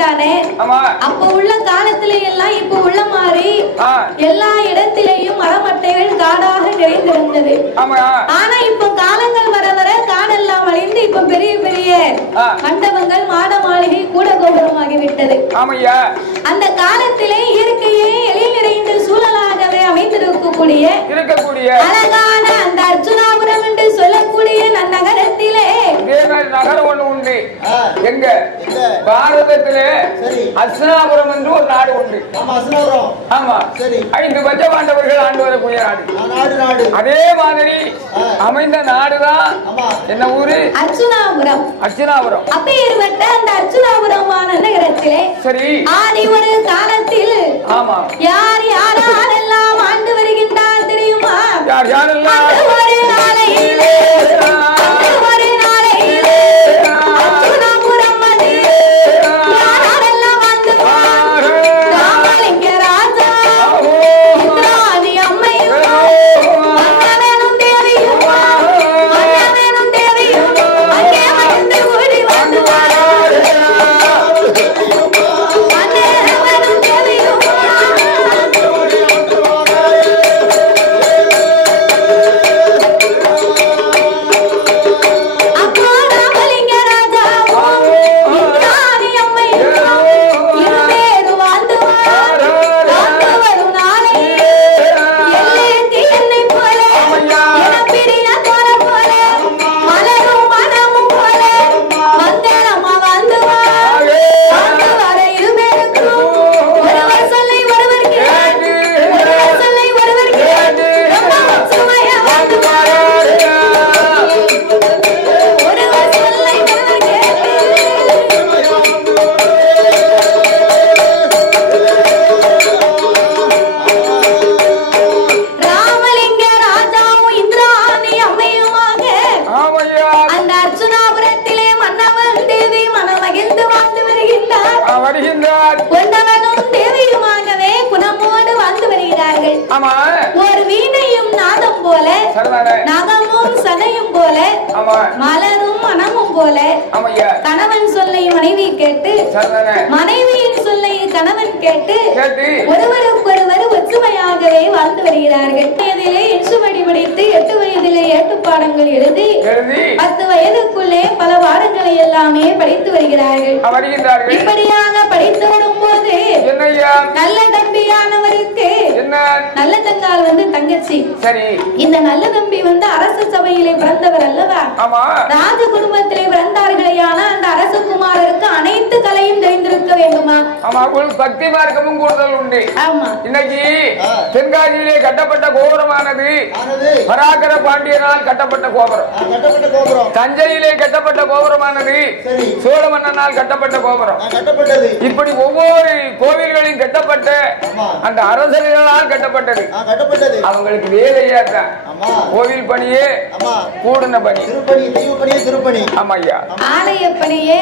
கொண்டானே அப்ப உள்ள காலத்திலே எல்லாம் இப்ப உள்ள மாறி எல்லா இடத்திலேயும் மரமட்டைகள் காடாக நிறைந்திருந்தது. ஆனா இப்ப காலங்கள் வர வர காடெல்லாம் அழிந்து இப்ப பெரிய பெரிய மண்டபங்கள் மாட மாளிகை கூட கோபுரமாகிவிட்டது. அந்த காலத்திலே இயற்கையே எழில் நிறைந்த சூழலாகவே அமைந்திருக்கக்கூடிய அழகான அந்த அர்ச்சுனாபுரம் என்று சொல்லக்கூடிய நகரத்திலே நகரம் ஒண்ணு உண்டு. எங்க பாரதத்திலே அர்ச்சுனாபுரம் என்று ஒரு நாடு உண்டு. ஆமா, 5 பஞ்சபாண்டவர்கள் ஆண்டு வரக்கூடிய நாடு. அதே மாதிரி அமைந்த நாடுதான் என்ன ஊரு? அர்ச்சுனாபுரம். அர்ச்சுனாபுரம் அப்பேற்பட்ட அந்த அர்ச்சுனாபுரமான நகரத்திலே சரி ஆதி ஒரு காலத்தில் ஆமா யார் யாரெல்லாம் ஆண்டு வருகின்றார் தெரியுமா? யார் யாரெல்லாம் ஒரு நாளையிலே ஒரு நாளையிலே அர்ச்சுனாபுரம் வந்து யாரெல்லாம் வந்து ராமலிங்க ராஜா இந்திராணி அம்மையும் மன்னவனும் தேவியும் மன்னவனும் தேவியும் அங்கே வந்து ஓடி வந்து மன்னவனும் தேவியும் அப்போ ராமலிங்க ராஜா இந்திராணி அம்மையும் இருவேறு வாழ்ந்து வரும் நாளை எல்லைக்கு என்னை போல பிரிய தோற போல மலரும் மனமும் போல மங்களமா வந்து வர இருவேருக்கும் ஒருவர் சொல்லை ஒருவர் கேட்டு ஒருவர் சொல்லை ஒருவர் கேட்டு சுமையா வந்து ஒருவர் சொல்லை ஒருவர் கேட்டு ராமலிங்க ராஜாவும் இந்திராணி அம்மையுமாக அந்த அர்ச்சுனாபுரத்திலே மன்னவன் தேவி மனமகிழ்ந்து வாழ்ந்து வருகின்றார். பொன்னவனும் தேவியுமாகவே குணமோடு வாழ்ந்து வருகிறார்கள். ஒரு வீணையும் நாதம் போல நகமும் சதையும் போல மலரும் மனமும் போல கணவன் சொல்லை மனைவி கேட்டு மனைவியின் சொல்லை கணவன் கேட்டு ஒருவருக்கொருவர் ஒற்றுமையாகவே வாழ்ந்து வருகிறார்கள். வயதிலே எச்சுபடி படித்து 8 வயதிலே 8 பாடங்கள் எழுதி 10 வயதுக்குள்ளே பல பாடங்களை எல்லாமே படித்து வருகிறார்கள். இப்படியாக படித்து வரும் போது நல்ல தம்பியானவருக்கு நல்ல தங்கால் வந்து தங்கச்சி இந்த நல்ல தம்பி வந்து அரசு சபையிலே பிறந்தவர் அல்லவா? ராஜ குடும்பத்திலே பிறந்தார்களேயான அந்த அரசகுமாரருக்கு அனைத்து கலையும் தெரிந்திருக்க வேண்டுமா? பக்தி மார்க்கமும் கூடுதல் உண்டு. இன்னைக்கு தென்காசியிலே கட்டப்பட்ட கோபுரமானது பராகர பாண்டியனால் கட்டப்பட்ட கோபுரம். தஞ்சையிலே கட்டப்பட்ட கோபுரமானது சோழ மன்னனால் கட்டப்பட்ட கோபுரம். இப்படி ஒவ்வொரு கோவில்களையும் கட்டப்பட்ட அந்த அரசர்களால் கட்டப்பட்டது. அவங்களுக்கு வேலையா தான் கோவில் பணியே கூடுன பணி. ஆமாய்யா, ஆலய பணியே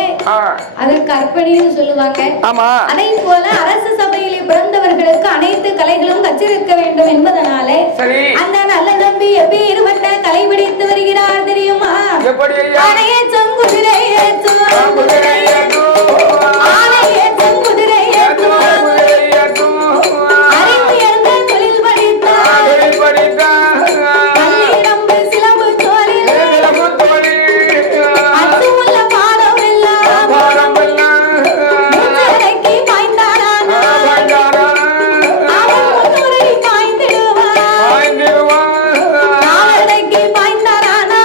அதற்கு அர்ப்பணின்னு சொல்லுவாங்க. அதை போல அரசு சபையிலே பிறந்தவர்களுக்கு அனைத்து கலைகளும் கற்றிருக்க வேண்டும் என்பதனாலே அந்த நல்ல தம்பி எப்பேற்பட்ட கலை பிடித்து வருகிறார் தெரியுமா? ஆனையேற்றம் குதிரை ஏற்றும் ஆனையேற்றம் குதிரை ஏற்றும் அறிவியர்ந்த தொழில் படித்தார் பள்ளியிடம்பு சிலம்பு தோழில் அச்சுமுள்ள பாடம் எல்லாம் மூச்சடக்கி பாய்ந்தாரானா அவன் முன்னூரை பாய்ந்திடுவான் நாளடக்கி பாய்ந்தாரானா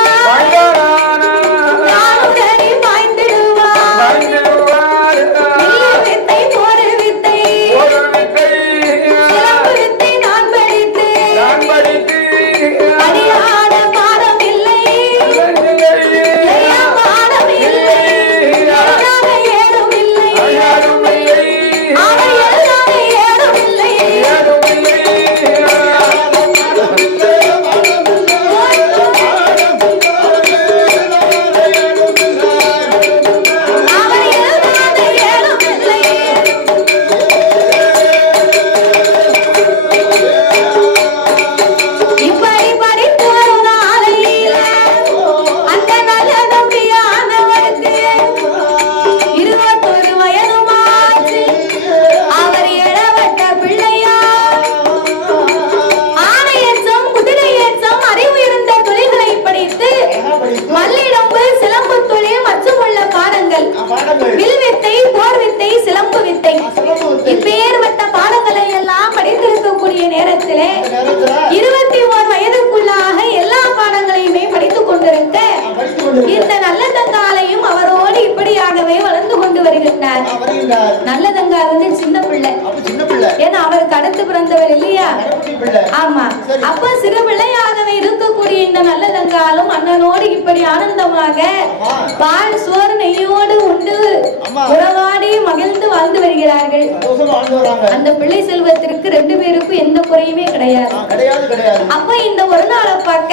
இந்த நல்ல தங்காலையும் அவரோடு இப்படியாகவே வளர்ந்து கொண்டு வருகின்றார். நல்ல தங்கா வந்து சின்ன பிள்ளை, ஏன்னா அவருக்கு அடுத்து பிறந்தவர் இல்லையா? ஆமா. அப்ப சிறு பிள்ளையாகவே இருக்கக்கூடிய இந்த நல்ல தங்காலும் அண்ணனோடு இப்படி ஆனந்தமாக பால் சோறு நெய்யோடு உண்டு உறவாடி மகிழ்ந்து வாழ்ந்து வருகிறார்கள். அந்த பிள்ளை செல்வத்திற்கு ரெண்டு பேருக்கும் எந்த குறையுமே கிடையாது. அப்ப இந்த ஒரு நாளை பார்க்க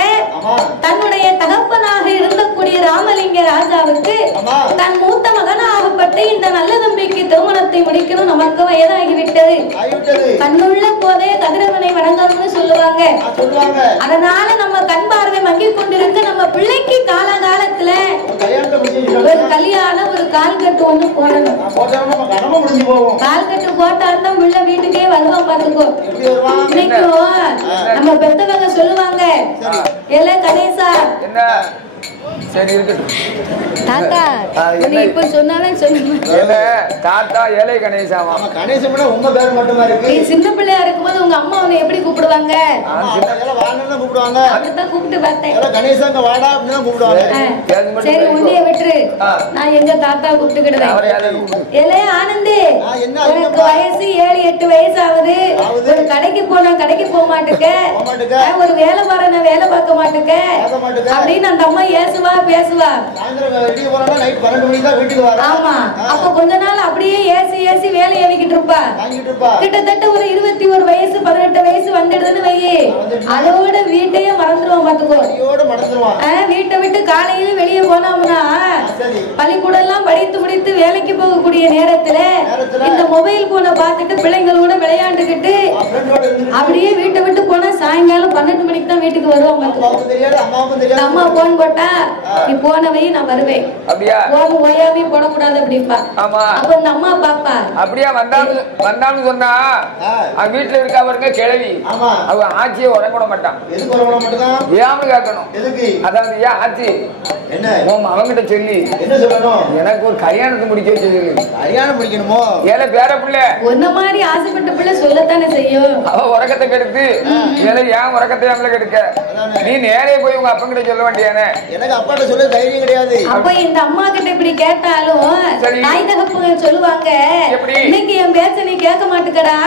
தன்னுடைய தகப்பனாக இருந்தக்கூடிய ராமலிங்க ராஜாவுக்கு தன் மூத்த மகனாகப்பட்ட இந்த நல்ல தம்பிக்கு திருமணத்தை முடிக்கணும், நமக்கு வயதாகிவிட்டது, கண்ணுள்ள போதே கதிரவனை வணங்கணும்னு சொல்லுவாங்க. அதனால நம்ம கண் பார்வை மங்கிக் கொண்டிருக்க நம்ம பிள்ளைக்கு காலகாலத்துல ஒரு கல்யாணம் ஒரு கால் கட்டு ஒண்ணு போடணும். கால் கட்டு போட்டாருன்னா உள்ள வீட்டுக்கே வருவான் பாத்துக்கோ. இன்னைக்கும் நம்ம பெத்தவங்க சொல்லுவாங்க, ஏலே கணேசா சரி இருக்கட்டும் தாத்தா இப்ப சொன்னாலும் சொல்லுங்க தாத்தா ஏழை கணேசாமா. கணேசம்னா உங்க பேர் மட்டுமா இருக்கு? நீ சின்ன பிள்ளையா இருக்கும்போது உங்க அம்மா உன்னை எப்படி கூப்பிடுவாங்க? கூப்பிடுவாங்க. அதுதான் கூப்பிட்டு பார்த்தேன். கணேசங்க வாடா அப்படின்னு கூப்பிடுவாங்க. சரி உன்னைய விட்டுரு, நான் எங்க தாத்தா கூப்பிட்டுக்கிடுவேன். ஏலே ஆனந்தி, உனக்கு வயசு 7-8 வயசு ஆகுது. ஒரு கடைக்கு போனா கடைக்கு போக மாட்டுக்க, ஒரு வேலை பாருன வேலை பார்க்க மாட்டுக்க அப்படின்னு அந்த அம்மா ஏசுவா பேசுவா. ஆமா. அப்ப கொஞ்ச நாள் அப்படியே ஏசி ஏசி வேலை ஏவிக்கிட்டு இருப்பா. கிட்டத்தட்ட ஒரு 21 வயசு 18 வயசு வந்துடுதுன்னு வையே, அதோட வீட்டையே மறந்துடுவான் பாத்துக்கோ. வீட்டை விட்டு காலையில வெளியே போனோம்னா பள்ளிக்கூடம் எல்லாம் படித்து முடித்து வேலைக்கு போகக்கூடிய நேரத்துல இந்த மொபைல் போனை பார்த்துட்டு பிள்ளைங்களோட விளையாண்டுகிட்டு அப்படியே வீட்டை விட்டு போனா சாயங்காலம் 12 மணிக்கு தான் வீட்டுக்கு வருவான் பாத்துக்கோ. அம்மா போன் போட்டா நீ போனவை நான் வருவேன், ஓயாமே போடக்கூடாது அப்படிப்பா. அப்ப இந்த அம்மா பாப்பா அப்படியா வந்தான்னு சொன்னா வீட்டுல இருக்கா பாருங்க கிழவி, அவ ஆட்சியை உறங்கட மாட்டான். ஏன்னு கேட்கணும். அதாவது ஏன் ஆட்சி அவங்கிட்ட சொல்லி எனக்கு ஒரு கல்யாணத்தை முடிக்க சொல்லி. கல்யாணம் முடிக்கணுமோ? ஏழை பேர பிள்ளை ஒன்ன மாதிரி ஆசைப்பட்ட பிள்ளை சொல்லத்தானே செய்யும். அவ உறக்கத்தை கெடுத்து ஏழை ஏன் உறக்கத்தை அவங்கள கெடுக்க, நீ நேரே போய் உங்க அப்பங்கிட்ட சொல்ல வேண்டியானே. எனக்கு அப்பாட்ட சொல்ல தைரியம் கிடையாது. அப்ப இந்த அம்மா கிட்ட இப்படி கேட்டாலும் தாய் தகப்பங்க சொல்லுவாங்க, இன்னைக்கு என் பேச்ச நீ கேட்க மாட்டுக்கடா,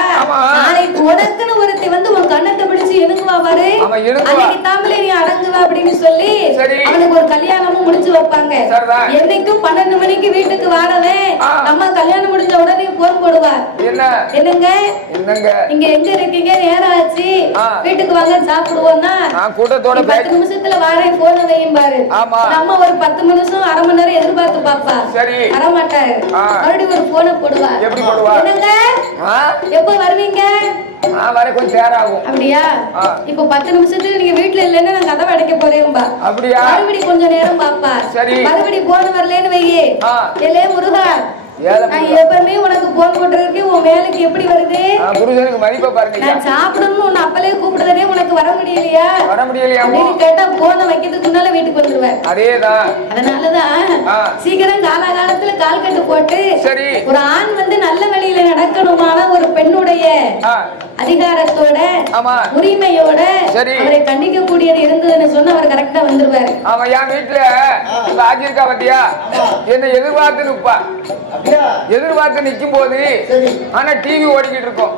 நாளைக்கு உனக்குன்னு ஒருத்தி வந்து உன் கண்ணத்தை பிடிச்சு எதுங்குவா பாரு, அன்னைக்கு தாமலே நீ அடங்குவா அப்படின்னு சொல்லி அவனுக்கு ஒரு கல்யாணமும் முடிச்சு வைப்பாங்க. என்னைக்கும் 12 மணிக்கு வீட்டுக்கு வாரவே அம்மா கல்யாணம் முடிஞ்ச உடனே போன் போடுவா. என்னங்க நீங்க எங்க இருக்கீங்க, நேரம் ஆச்சு, வீட்டுக்கு வாங்க சாப்பிடுவோம்னா 10 நிமிஷத்துல வாரேன் போன வையும் பாரு. நம்ம ஒரு 10 நிமிஷம் அரை மணி நேரம் எதிர்பார்த்து பாப்பா, வர மாட்டாரு. மறுபடியும் ஒரு போனை போடுவா. என்னங்க எப்ப வருவீங்க? கொஞ்சம் நேரம் ஆகும். அப்படியா? இப்ப 10 நிமிஷத்துக்கு நீங்க வீட்டுல இல்லைன்னா நான் கதவை அடைக்க போறேன்பா. மறுபடியும் கொஞ்சம் நேரம் பாப்பா, மறுபடியும் போன வரலன்னு வையே, ஏலே முருகா நான் எப்பவுமே உனக்கு போன் போட்டுருக்கு, உன் வேலைக்கு எப்படி வருது? புருஷனுக்கு மதிப்பை பாருங்க. நான் சாப்பிடணும்னு உன்னை அப்பலே கூப்பிடுறதே உனக்கு வர முடியலையா அப்படின்னு கேட்டா போனை வைக்கிறதுக்கு முன்னால வீட்டுக்கு வந்துருவேன். அதேதான். அதனாலதான் சீக்கிரம் காலகாலத்துல கால் கட்டு போட்டு ஒரு ஆண் வந்து நல்ல வழியில நடக்கணுமான ஒரு பெண்ணுடைய அதிகாரத்தோட உரிமையோட அவரை கண்டிக்க கூடியது இருந்ததுன்னு சொன்ன அவர் கரெக்டா வந்துருவாரு. அவன் என் வீட்டுல ஆஜிருக்கா பத்தியா என்ன எதிர்பார்த்து நிப்பா, எதிர்பார்த்து நிக்கும் போது ஆனா டிவி ஓடிக்கிட்டு இருக்கும்,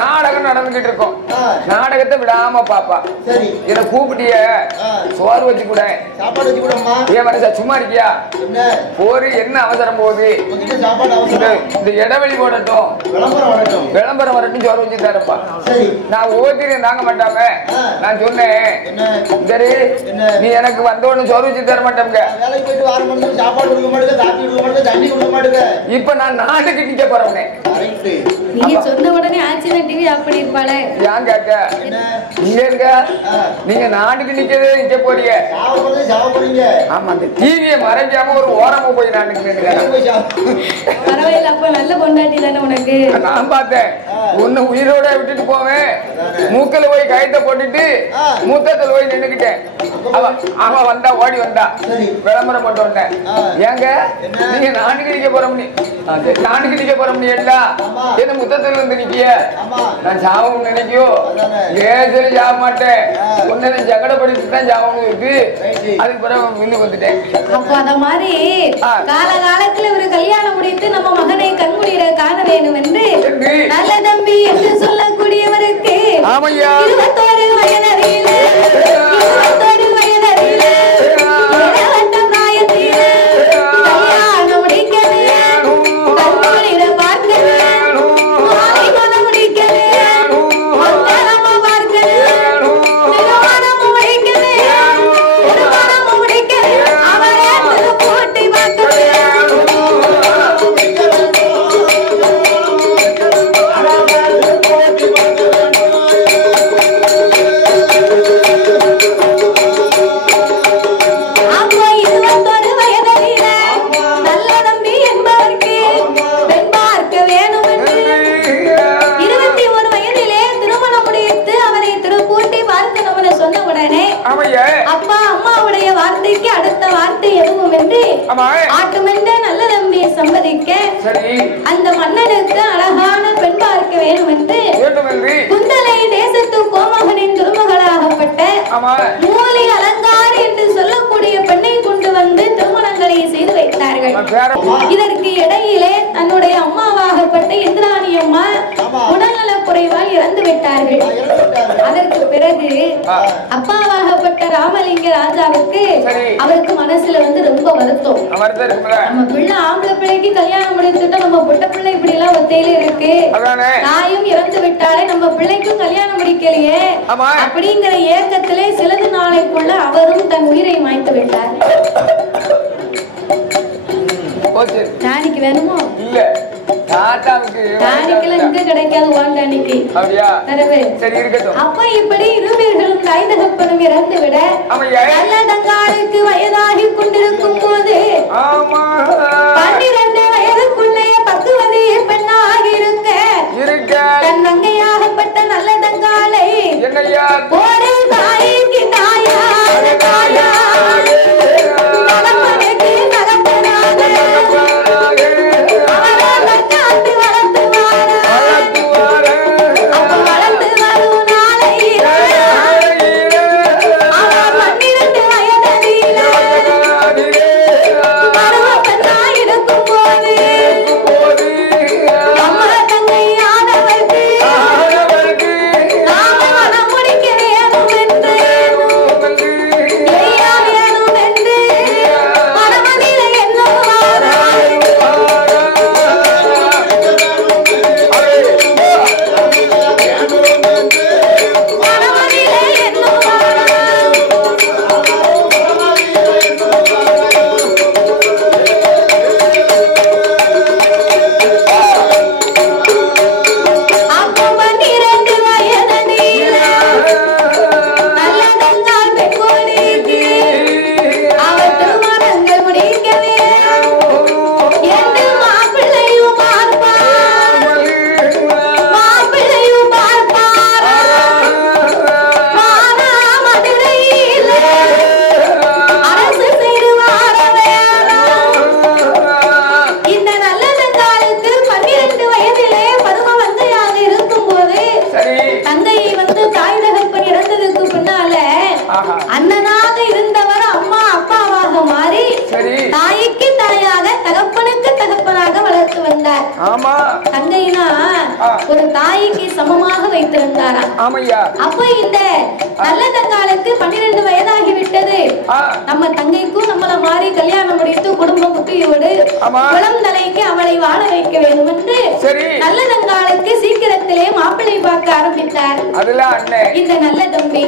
நாடகம் நடந்துகிட்டு இருக்கும், நாடகத்தை விடாம பாப்பா. என்ன கூப்பிட்டிய சோறு வச்சு கூட ஏன் மனுஷா சும்மா இருக்கியா போரு, என்ன அவசரம் போகுது, இந்த இடைவெளி போடட்டும் விளம்பரம் வரட்டும் சோறு வச்சு தரப்பா. நான் ஒவ்வொருத்தரையும் தாங்க மாட்டாம நான் சொன்னேன், சரி நீ எனக்கு வந்தோன்னு சோறு வச்சு தர மாட்டேங்க, இப்ப நான் நாட்டுக்கு நிக்க போறவனே. நீங்க சொன்ன உடனே ஆட்சியில டிவி அப்படி இருப்பாளே ஏன் கேட்க, நீங்க இருக்க நீங்க நாட்டுக்கு நிக்கவே நிக்க போறீங்க. ஆமா, அந்த டிவியை மறைக்காம ஒரு ஓரமா போய் நாட்டுக்கு பரவாயில்ல. அப்ப நல்ல பொண்டாட்டி தானே உனக்கு. நான் பார்த்தேன் உன்னை உயிரோட விட்டுட்டு போவேன், மூக்கல போய் கயத்தை போட்டுட்டு மூத்தத்துல போய் நின்னுக்கிட்டேன். அவ வந்தா ஓடி வந்தா விளம்பரம் போட்டு வந்தேன். ஏங்க நீங்க நாட்டுக்கு நிக்க போறோம் இல்ல என்ன முத்தத்துல வந்து நிக்கிய நான் சாவம் நினைக்கோ ஏன் சொல்லி சாவ மாட்டேன் ஒன்னு ஜகடப்படுத்தி தான் சாவணும் இருக்கு. அதுக்கு பிறகு மின்னு வந்துட்டேன். அப்போ அத மாதிரி காலகாலத்துல ஒரு கல்யாணம் முடித்து நம்ம மகனை கண்முடியிட காண வேண்டும் என்று நல்ல தம்பி என்று சொல்லக்கூடியவருக்கு 21 வயதறியில கல்யாணம் முடிக்கவே கண்முடியிட பார்க்கவே மாலை மனம் முடிக்கவே மந்தரமா பார்க்கவே திருமணம் முடிக்கவே திருமணம் முடிக்கவே அவரே போட்டி பார்க்கவே அப்பா அம்மாவுடைய வார்த்தைக்கு அடுத்த வார்த்தை எதுவும் என்று ஆட்டுமென்ற நல்ல தம்பியை சம்மதிக்க அந்த மன்னனுக்கு அழகான பெண் பார்க்க வேண்டும் என்று குந்தலை தேசத்து கோமகனின் திருமகளாகப்பட்ட மூலி அலங்காரி என்று சொல்லக்கூடிய பெண்ணை கொண்டு வந்து திருமணங்களை செய்து வைத்தார்கள். இதற்கு இடையிலே தன்னுடைய அம்மாவாகப்பட்ட இந்திராணி அம்மா உடல்நல குறைவால் இறந்து விட்டார்கள். அதற்கு பிறகு அப்பாவாகப்பட்ட ராமலிங்க ராஜாவுக்கு அவருக்கு மனசுல வந்து ரொம்ப வருத்தம். நம்ம பிள்ளை ஆம்பளை பிள்ளைக்கு கல்யாணம் முடித்துட்டு நம்ம பொட்ட பிள்ளை இப்படி எல்லாம் ஒத்தையில இருக்கு, தாயும் இறந்து விட்டாலே நம்ம பிள்ளைக்கும் கல்யாணம் முடிக்கலையே அப்படிங்கிற ஏக்கத்திலே சிலது நாளைக்குள்ள அவரும் தன் உயிரை மாய்த்து விட்டார். டானிக்கு வேணுமோ இல்ல டானிக்கெல்லாம் இங்க கிடைக்காது வாங்க அன்னைக்கு அப்ப இப்படி இருவர்களும் தாய் தகப்பனும் இறந்து விட நல்ல தங்காளுக்கு வயதாகி கொண்டிருக்கும் போது 12 வயதுக்குள்ளே பக்குவதி பெண்ணாக இருக்க தன் தங்கையாகப்பட்ட நல்ல தங்காளை ஒரு தாய்க்கு தாயா அண்ணனாக இருந்தவர் அம்மா அப்பாவாக மாறி தாய்க்கு தாயாக தகப்பனுக்கு தகப்பனாக வளர்த்து வந்தார். தங்கைனா ஒரு தாய்க்கு சமமாக வைத்திருந்தாரா. அப்ப இந்த நல்ல தங்காளுக்கு 12 வயதாகி விட்டது. நம்ம தங்கைக்கும் நம்மள மாறி கல்யாணம் முடித்து குடும்ப குட்டியோடு குளம் தலைக்கு அவளை வாழ வைக்க வேண்டும் என்று நல்ல தங்காளுக்கு சீக்கிரத்திலே மாப்பிள்ளை பார்க்க ஆரம்பித்தார் இந்த நல்ல தம்பி.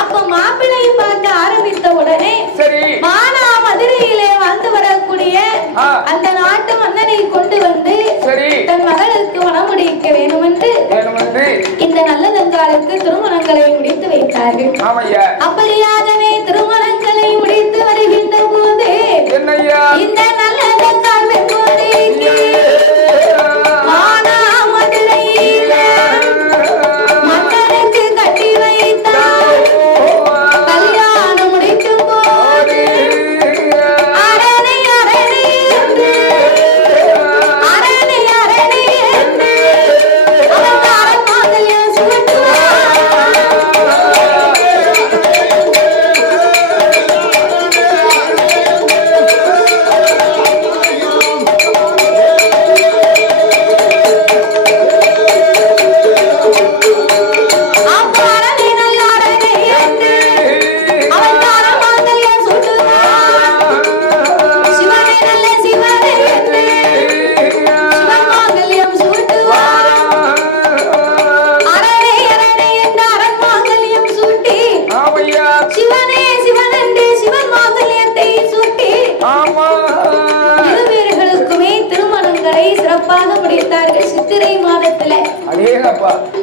அப்ப மாப்பிள்ளை பார்க்க ஆரம்பித்த உடனே மானா மதுரையிலே வாழ்ந்து வரக்கூடிய அந்த நாட்டு மன்னனை கொண்டு வந்து தன் மகளுக்கு மணமுடிக்க வேண்டும் என்று இந்த நல்ல தங்காளுக்கு திருமணங்களை முடித்து வைத்தார்கள். அப்படியாகவே திருமணங்களை முடித்து வருகின்ற போது இந்த நல்ல தங்காள் வெண்கோடிக்கு மானா மதுரையில மன்னனுக்கு கட்டி வைத்தார். கல்யாணம்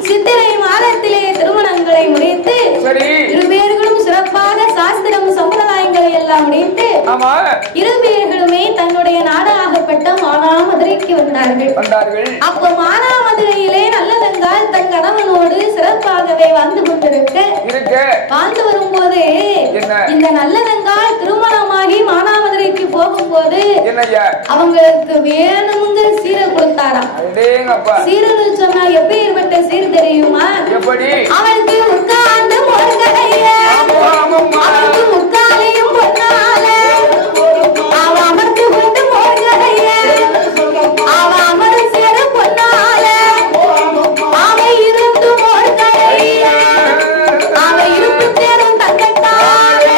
சித்திரை மாதத்திலே திருமணங்களை முடித்து இருவேர்களும் சிறப்பாக சாஸ்திரம் சம்பிரதாயங்களை எல்லாம் முடித்து இருவேர்களுமே தன்னுடைய நாடாகப்பட்ட மானாமதுரைக்கு வந்தார்கள். அப்போ மானாமதுரையிலே நல்லதங்கால் தன் கணவனோடு சிறப்பாகவே வாழ்ந்து கொண்டிருக்க வாழ்ந்து வரும்போது இந்த நல்லதங்கால் திருமணமாகி மானாமதுரைக்கு போகும்போது அவங்களுக்கு வேணுங்கிற சீரை கொடுத்தாராம். சீரன்னு சொன்னா எப்பேற்பட்ட சீர் தெரியுமா? அவளுக்கு உட்கார்ந்து அவளுக்கு முக்காலையும் பொன்னால அவ அமர்ந்து கொண்டு மோர்கடைய அவ அமர்ந்து சேர பொன்னால அவ இருந்து மோர்கடைய அவ இருப்பு சேரும் தங்கத்தால்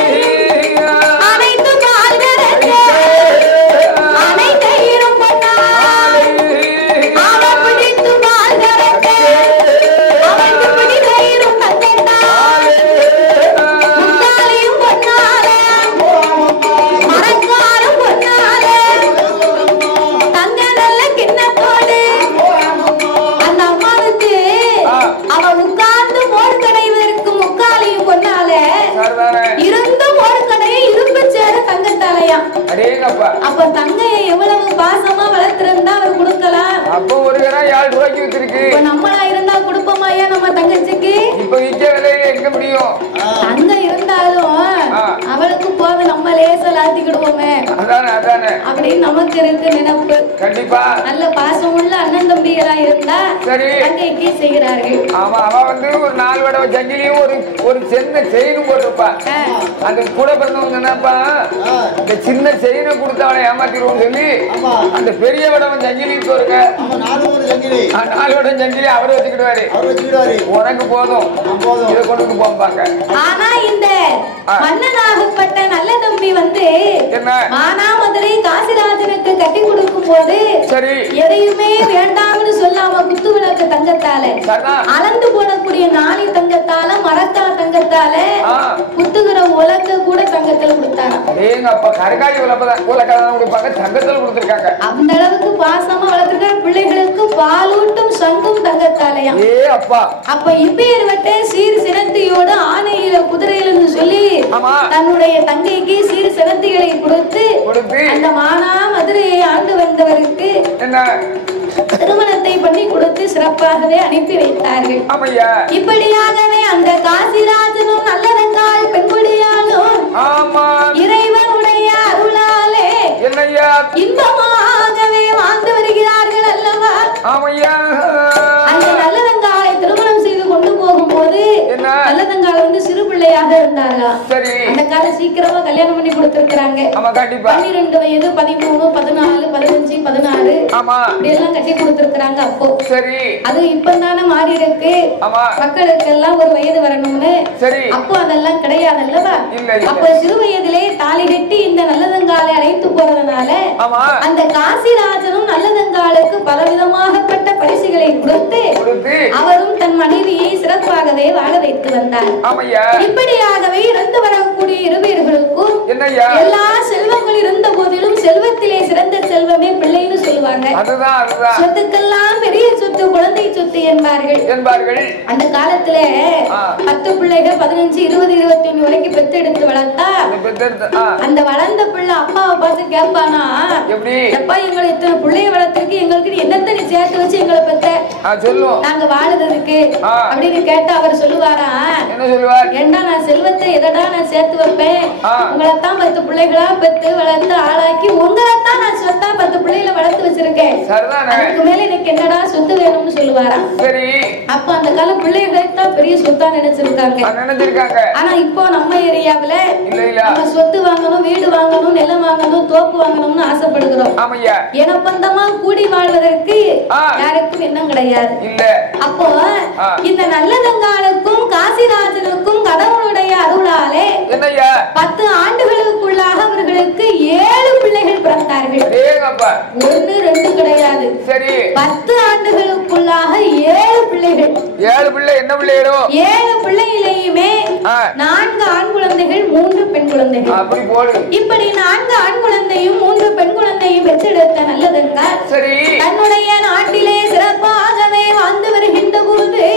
அனைத்து கால்கரங்க அனைத்தையும் பொன்னால அவ பிடித்து கால்கரங்க அவளுக்கு பிடித்தையும் தங்கத்தால் முக்காலையும் பொன்னால மரக்காரும் பொன்னால தங்க நல்ல கிண்ணத்தோடு அந்த அம்மாவுக்கு அவ உட்கார்ந்து மோர் கடைவதற்கு முக்காலையும் பொன்னால இருந்த மோர் கடையை இரும்பு சேர தங்கத்தாலையா. அப்ப தங்கையை எவ்வளவு பாசமா வளர்த்திருந்தா அவர் கொடுக்கலாம். அப்போ ஒரு ரூபாய்க்கு வச்சிருக்கு. நம்மளா இருந்தா கொடுப்போமாயா நம்ம தங்கச்சிக்கு? இப்ப விற்க விலையில இருக்க முடியும். தங்க இருந்தாலும் அவளுக்கு போக நம்ம லேசா லாத்திக்கிடுவோமே அப்படின்னு நமக்கு இருக்கு நினைப்பு. கண்டிப்பா நல்ல பாசம் உள்ள அண்ணன் தம்பிகளா இருந்தா தங்கைக்கு செய்கிறார்கள். ஆமா, அவ வந்து ஒரு 4 வடவை சங்கிலியும் ஒரு சின்ன செயினும் போட்டிருப்பா. அந்த கூட பிறந்தவங்க நினைப்பா இந்த சின்ன செயினை கொடுத்து அவளை ஏமாத்திடுவோம் சொல்லி அந்த பெரிய வடவன் சங்கிலி போருங்க 4 வடம் சங்கிலி அவர் வச்சுக்கிடுவாரு. உனக்கு போதும் இதை கொண்டு போம்பாங்க. ஆனா இந்த மன்னனாகப்பட்ட நல்ல தம்பி வந்து மானாமதுரை காசிராஜனுக்கு கட்டி கொடுக்கும் போது எதையுமே வேண்டாம்னு சொல்லாம குத்து விளக்கு தங்கத்தால அளந்து போடக்கூடிய நாளி தங்கத்தால மரக்கா தங்கத்தால குத்துகிற உலக்க கூட தங்கத்துல கொடுத்தாராம். அந்த அளவுக்கு பாசமா வளர்த்துக்கிற பிள்ளைகளுக்கு பாலூட்டும் சங்கும் தங்கத்தாலையா. அப்ப இப்பேற்பட்ட சீர் சினத்தியோடு ஆணையில குதிரையில சொல்லி தன்னுடைய தங்கைக்கு சீர் சினத்திகளை கொடுத்து அந்த மானாமதுரையை ஆண்டு வந்தவருக்கு திருமணத்தை பண்ணி கொடுத்து சிறப்பாகவே அனுப்பி வைத்தார்கள். இப்படியாகவே அந்த காசிராஜனும் நல்லதங்கால் பெண்குடியாலும் இறைவனுடைய அருளாலே இன்பமாகவே வாழ்ந்து வருகிறார்கள் அல்லவா. அந்த நல்லதங்காலை திருமணம் செய்து கொண்டு போகும்போது நல்லதங்கால் வந்து சிறு பிள்ளையாக இருந்தார்களா. அந்த காலம் சீக்கிரமா கல்யாணம் பண்ணி கொடுத்திருக்கிறாங்க. 12 வயது 13 14 15 16 இப்படி எல்லாம் கட்டி கொடுத்திருக்கிறாங்க. அப்போ அது இப்பதானே மாறி இருக்கு. மக்களுக்கு எல்லாம் ஒரு வயது வரணும்னு அப்போ அதெல்லாம் கிடையாது அல்லவா. அப்போ சிறு வயதிலே தாலி கட்டி இந்த நல்லதங்காலை அழைத்து போறதுனால அந்த காசிராஜனும் நல்லதங்காலுக்கு பலவிதமாகப்பட்ட பரிசுகளை கொடுத்து அவரும் தன் மனைவியை சிறப்பாகவே வாழ வைத்து வந்தார். இப்படியாகவே இருந்து வரக்கூடிய இருவர்களுக்கும் எல்லா செல்வங்கள் இருந்த போதிலும் செல்வத்திலே சிறந்த செல்வமே பிள்ளைன்னு சொல்லுவாங்க. சொத்துக்கெல்லாம் பெரிய சொத்து குழந்தை சொத்து என்பார்கள். அந்த காலத்துல 10 பிள்ளைகள் 15 20 21 வரைக்கும் பெத்து எடுத்து வளர்த்தா அந்த வளர்ந்த பிள்ளை அப்பாவை பார்த்து கேட்பானா, எப்பா எங்களை இத்தனை பிள்ளைய வளர்த்திருக்கு, எங்களுக்கு என்னத்தை நீ சேர்த்து வச்சு எங்களை பெத்த நாங்க வாழுறதுக்கு அப்படின்னு கேட்டா அவர் சொல்லுவாரா, ஏண்டா நான் செல்வத்தை எதடா நான் சேர்த்து வைப்பேன், உங்களைத்தான் 10 பிள்ளைகளா பெத்து வளர்த்து ஆளாக்கி உங்களைத்தான் நான் சொத்தா 10 பிள்ளைகளை வளர்த்து வச்சிருக்கேன், அதுக்கு மேல எனக்கு என்னடா சொத்து வேணும்னு சொல்லுவாரா. அப்ப அந்த காலம் பிள்ளைகளைத்தான் பெரிய சொத்தா நினைச்சிருக்காங்க. ஆனா இப்போ நம்ம ஏரியாவில நம்ம சொத்து வாங்கணும், வீடு வாங்கணும், நிலம் வாங்கணும், தோப்பு வாங்கணும்னு ஆசைப்படுகிறோம். எனப்பந்தமா கூடி வாழ்வதற்கு யாருக்கும் எண்ணம் கிடையாது. அப்போ இந்த நல்லதங்காலுக்கும் காசிராஜனுக்கும் கடவுளுடைய அருளாலே 10 ஆண்டுகளுக்குள்ளாக அவர்களுக்கு 7 பிள்ளைகள் பிறந்தார்கள். 1 2 கிடையாது, 10 ஆண்டுகளுக்குள்ளாக 7 பிள்ளைகள். 7 பிள்ளை என்ன பிள்ளைகளோ 7 பிள்ளையிலேயுமே 4 ஆண் குழந்தைகள் 3 பெண் குழந்தைகள். இப்படி 4 ஆண் குழந்தையும் 3 பெண் குழந்தையும் பெற்றெடுத்த நல்லதங்கால் தன்னுடைய நாட்டிலே சிறப்பாகவே வாழ்ந்து வருகின்ற போது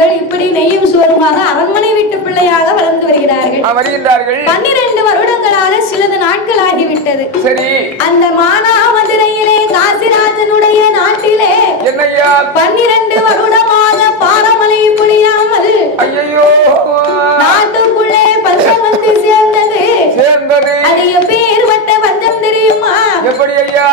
அவர்கள் இப்படி நெய்யும் சோறுமாக அரண்மனை வீட்டு பிள்ளையாக வளர்ந்து வருகிறார்கள். 12 வருடங்களாக சிலது நாட்கள் ஆகிவிட்டது. அந்த மானாமதுரையிலே காசிராஜனுடைய நாட்டிலே 12 வருடமாக பாரமழை பொழியாமல் நாட்டுக்குள்ளே பஞ்சம் வந்து சேர்ந்தது. அது எப்பேற்பட்ட பஞ்சம் தெரியுமா? எப்படி ஐயா?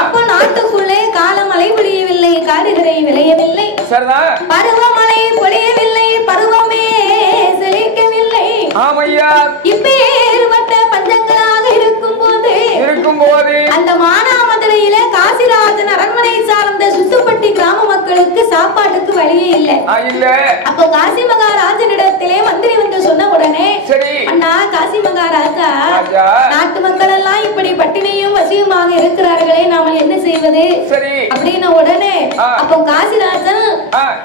அப்ப நாட்டுக்குள்ளே காலமழை பொழியவில்லை, காடுகளை விளையவில்லை, பருவமழை பொழியவில்லை, பருவமே செழிக்கவில்லை. இப்பேற்பட்ட பஞ்சங்களாக இருக்கும் போது அந்த மானாமதுரையில காசிராஜன் அரண்மனை சார்ந்த சுத்துப்பட்டி கிராம மக்களுக்கு சாப்பாட்டுக்கு வழியே இல்லை. அப்போ காசி மகாராஜனிடத்திலே மந்திரி வந்து சொன்ன உடனே, அண்ணா காசி மகாராஜா, நாட்டு மக்கள் எல்லாம் இப்படி பட்டினியும் வசியுமாக இருக்கிறார்களே, நாம என்ன செய்வது அப்படின்னு உடனே அப்போ காசிராஜன்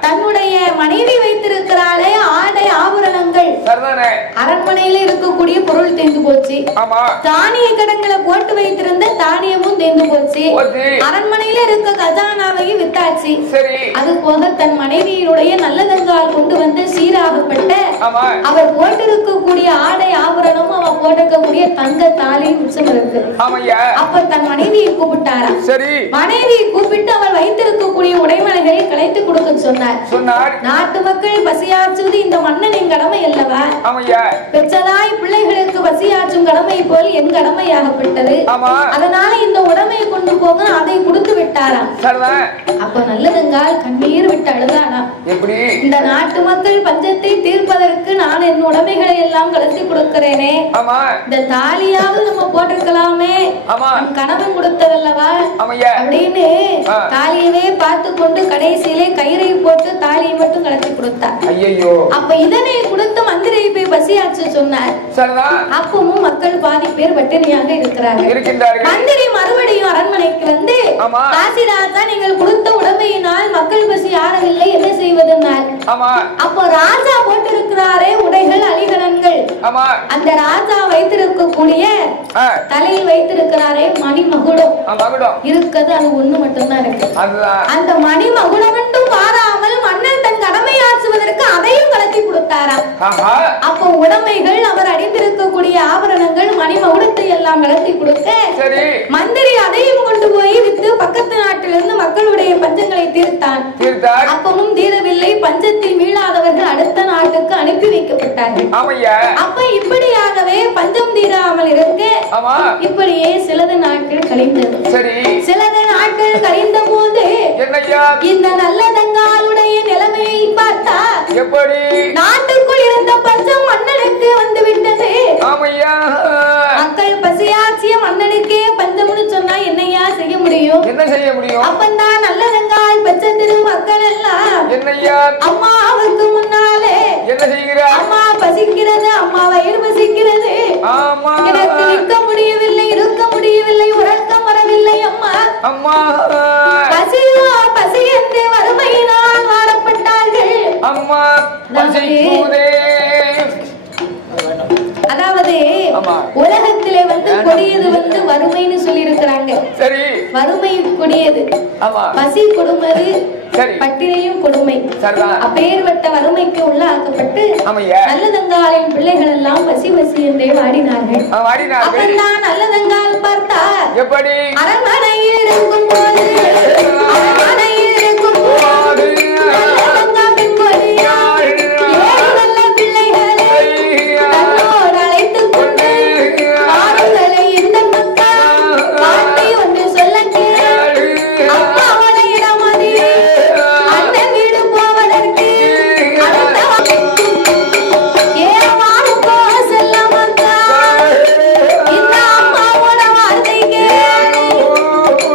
தன்னுடைய மனைவி வைத்திருக்கிறாளே ஆடை ஆபரணங்கள், அரண்மனையில இருக்கக்கூடிய பொருள் தேர்ந்து போச்சு, தானிய கடங்களை போட்டு வைத்திருந்த தானியமும் தேர்ந்து போச்சு, அரண்மனையில இருக்க கஜானாவையும் வித்தாச்சு. அது போக தன் மனைவியினுடைய நல்லதங்கால் கொண்டு வந்து சீராகப்பட்ட அவர் போட்டிருக்கக்கூடிய ஆடை ஆபரணமும் அவர் போட்டிருக்கக்கூடிய தங்க தாலியும் மிச்சம் இருக்கு. அப்ப தன் மனைவியை கூப்பிட்டாரா, மனைவியை கூப்பிட்டு அவள் வைத்திருக்கக்கூடிய உடைமலைகளை கலைத்து கொடுக்க சொன்னார். நாட்டு மக்கள் பசியாற்றுவது இந்த மன்னனின் கடமை அல்லவா? பெற்றதாய் பிள்ளைகளுக்கு பசியாற்றும் கடமை போல் என் கடமையாகப்பட்டது. அதனால இந்த உடைமையை கொண்டு போக அதை கொடுத்து விட்டாராம். அப்ப நல்லதுங்கால் கண்ணீர் விட்டு அழுதானா, இந்த நாட்டு மக்கள் பஞ்சத்தை தீர்ப்பதற்கு நான் என் உடைமைகளை எல்லாம் கலத்தி கொடுக்கிறேனே, இந்த தாலியாவது நம்ம போட்டிருக்கலாமே, கணவன் கொடுத்ததல்லவா அப்படின்னு தாலியவே பார்த்து கொண்டு கடைசியிலே கயிறை போட்டு தாலியை மட்டும் கலத்தி கொடுத்தார். அப்ப இதனை கொடுத்து மந்திரியை போய் பசியாற்ற சொன்னார். அப்பவும் மக்கள் பாதி பேர் பட்டினியாக இருக்கிறார்கள். மந்திரி மறுபடியும் அரண்மனைக்கு வந்து, காசிராஜா நீங்கள் கொடுத்த உடமையினால் மக்கள் பசி ஆறவில்லை, என்ன செய்வதுனால்? அப்போ ராஜா போட்டிருக்கிறாரே உடைகள் அலிகலன்கள், அந்த ராஜா வைத்திருக்கக்கூடிய தலையில் வைத்திருக்கிறாரே மணிமகுடம் இருக்கிறது, அது ஒண்ணு மட்டும்தான் இருக்கு. அந்த மணிமகுடம் மட்டும் பாராமல் மன்னன் தன் கடமையாற்றுவதற்கு அதையும் கலத்தி கொடுத்தாராம். அப்போ உடைமைகள், அவர் அணிந்திருக்கக்கூடிய ஆபரணங்கள், மணிமகுடத்தை எல்லாம் கலத்தி கொடுக்க மந்திரி அதையும் கொண்டு போய் வித்து பக்கத்து நாட்டிலிருந்து மக்களுடைய பஞ்சங்களை தீர்த்தான். அப்பவும் தீரவில்லை, பஞ்சத்தில் மீளாதவர்கள் அடுத்த நாட்டுக்கு அனுப்பி வைக்கப்பட்டார்கள். அப்ப இப்படியாகவே பஞ்சம் தீராமல் இருக்க இப்படியே சிலது நாட்கள் கழிந்தது. சிலது நாட்கள் கழிந்த போது இந்த நல்லதங்காளுடைய நிலைமையை பார்த்தா நாட்டுக்குள் இருந்த பஞ்சம் மன்னனுக்கு வந்து விட்டது. மக்கள் பசியாற்றிய மன்னனுக்கே பஞ்சம்னு சொன்னா என்னையா செய்ய முடியும்? அப்பந்தான் நல்லதங்கால் பெற்ற திருமக்கள் மக்கள் எல்லாம் என்னையா அம்மாவுக்கு முன்னாலே என்ன செய்கிறார்? அம்மா பசிக்கிறது, அம்மா வயிறு பசிக்கிறது, ஆமா எனக்கு நிற்க முடியவில்லை, இருக்க முடியவில்லை, உறக்கம் வரவில்லை அம்மா. அம்மா பசியோ பசி என்று வறுமையினால் வாடப்பட்டார்கள். அம்மா பசிக்குதே. அதாவது உலகத்திலே கொடியது வறுமைன்னு சொல்லி இருக்கிறாங்க. சரி, வறுமை கொடியது, பசி கொடுமது, பட்டினியும் கொடுமை. அப்பேற்பட்ட வறுமைக்கு உள்ளாக்கப்பட்டு நல்லதங்காலின் பிள்ளைகள் எல்லாம் பசி பசி என்றே வாடினார்கள். அப்பந்தான் நல்லதங்கால் பார்த்தார். எப்படி? அரண்மனையில் இருக்கும் போது அரண்மனையில் இருக்கும் போது நல்லதங்கா பெண் கொடியார் ஏழு நல்ல பிள்ளைகளை தன்னோடு அழைத்துக் கொண்டு ஆறுகளை இந்த மக்கள் பாட்டி ஒன்று சொல்ல கேள். அம்மாவோட இடம் அது அண்ணன் வீடு போவதற்கு ஏமாறுக்கோ செல்ல மக்கள் இந்த அம்மாவோட வார்த்தை கேள்.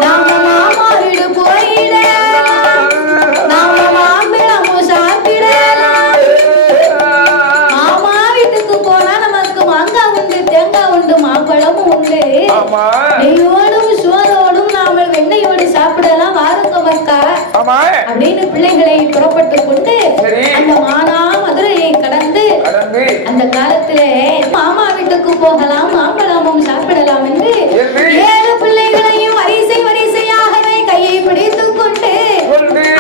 நாம மாமா வீடு போயிடலாம், நாம மாம்பழமும் சாப்பிடலாம். மாமா வீட்டுக்கு போனா நமக்கு மாங்காய் உண்டு, தேங்காய் உண்டு, மாம்பழமும் உண்டு. நெய்யோடும் சோறோடும் நாம வெண்ணையோடு சாப்பிடலாம், வாருங்க மக்கா அப்படின்னு பிள்ளைகளை புறப்பட்டு கொண்டு அந்த மானா மதுரையை கடந்து அந்த காலத்திலே மாமா வீட்டுக்கு போகலாம், மாம்பழமும் சாப்பிடலாம் என்று ஏழு பிள்ளைகளையும் வரிசை வரிசையாகவே கையை பிடித்துக் கொண்டு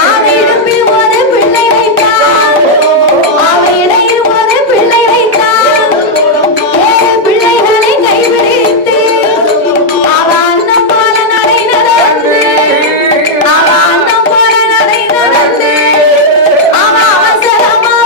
அவன் இடுப்பில் ஒரு பிள்ளை வைத்தான், அவன் இடையில் ஒரு பிள்ளை வைத்தான். ஏழு பிள்ளைகளை கைபிடித்து அவன் அன்னம் போல நடை நடந்து, அவன் அன்னம் போல நடை நடந்து அவன் அவசரமா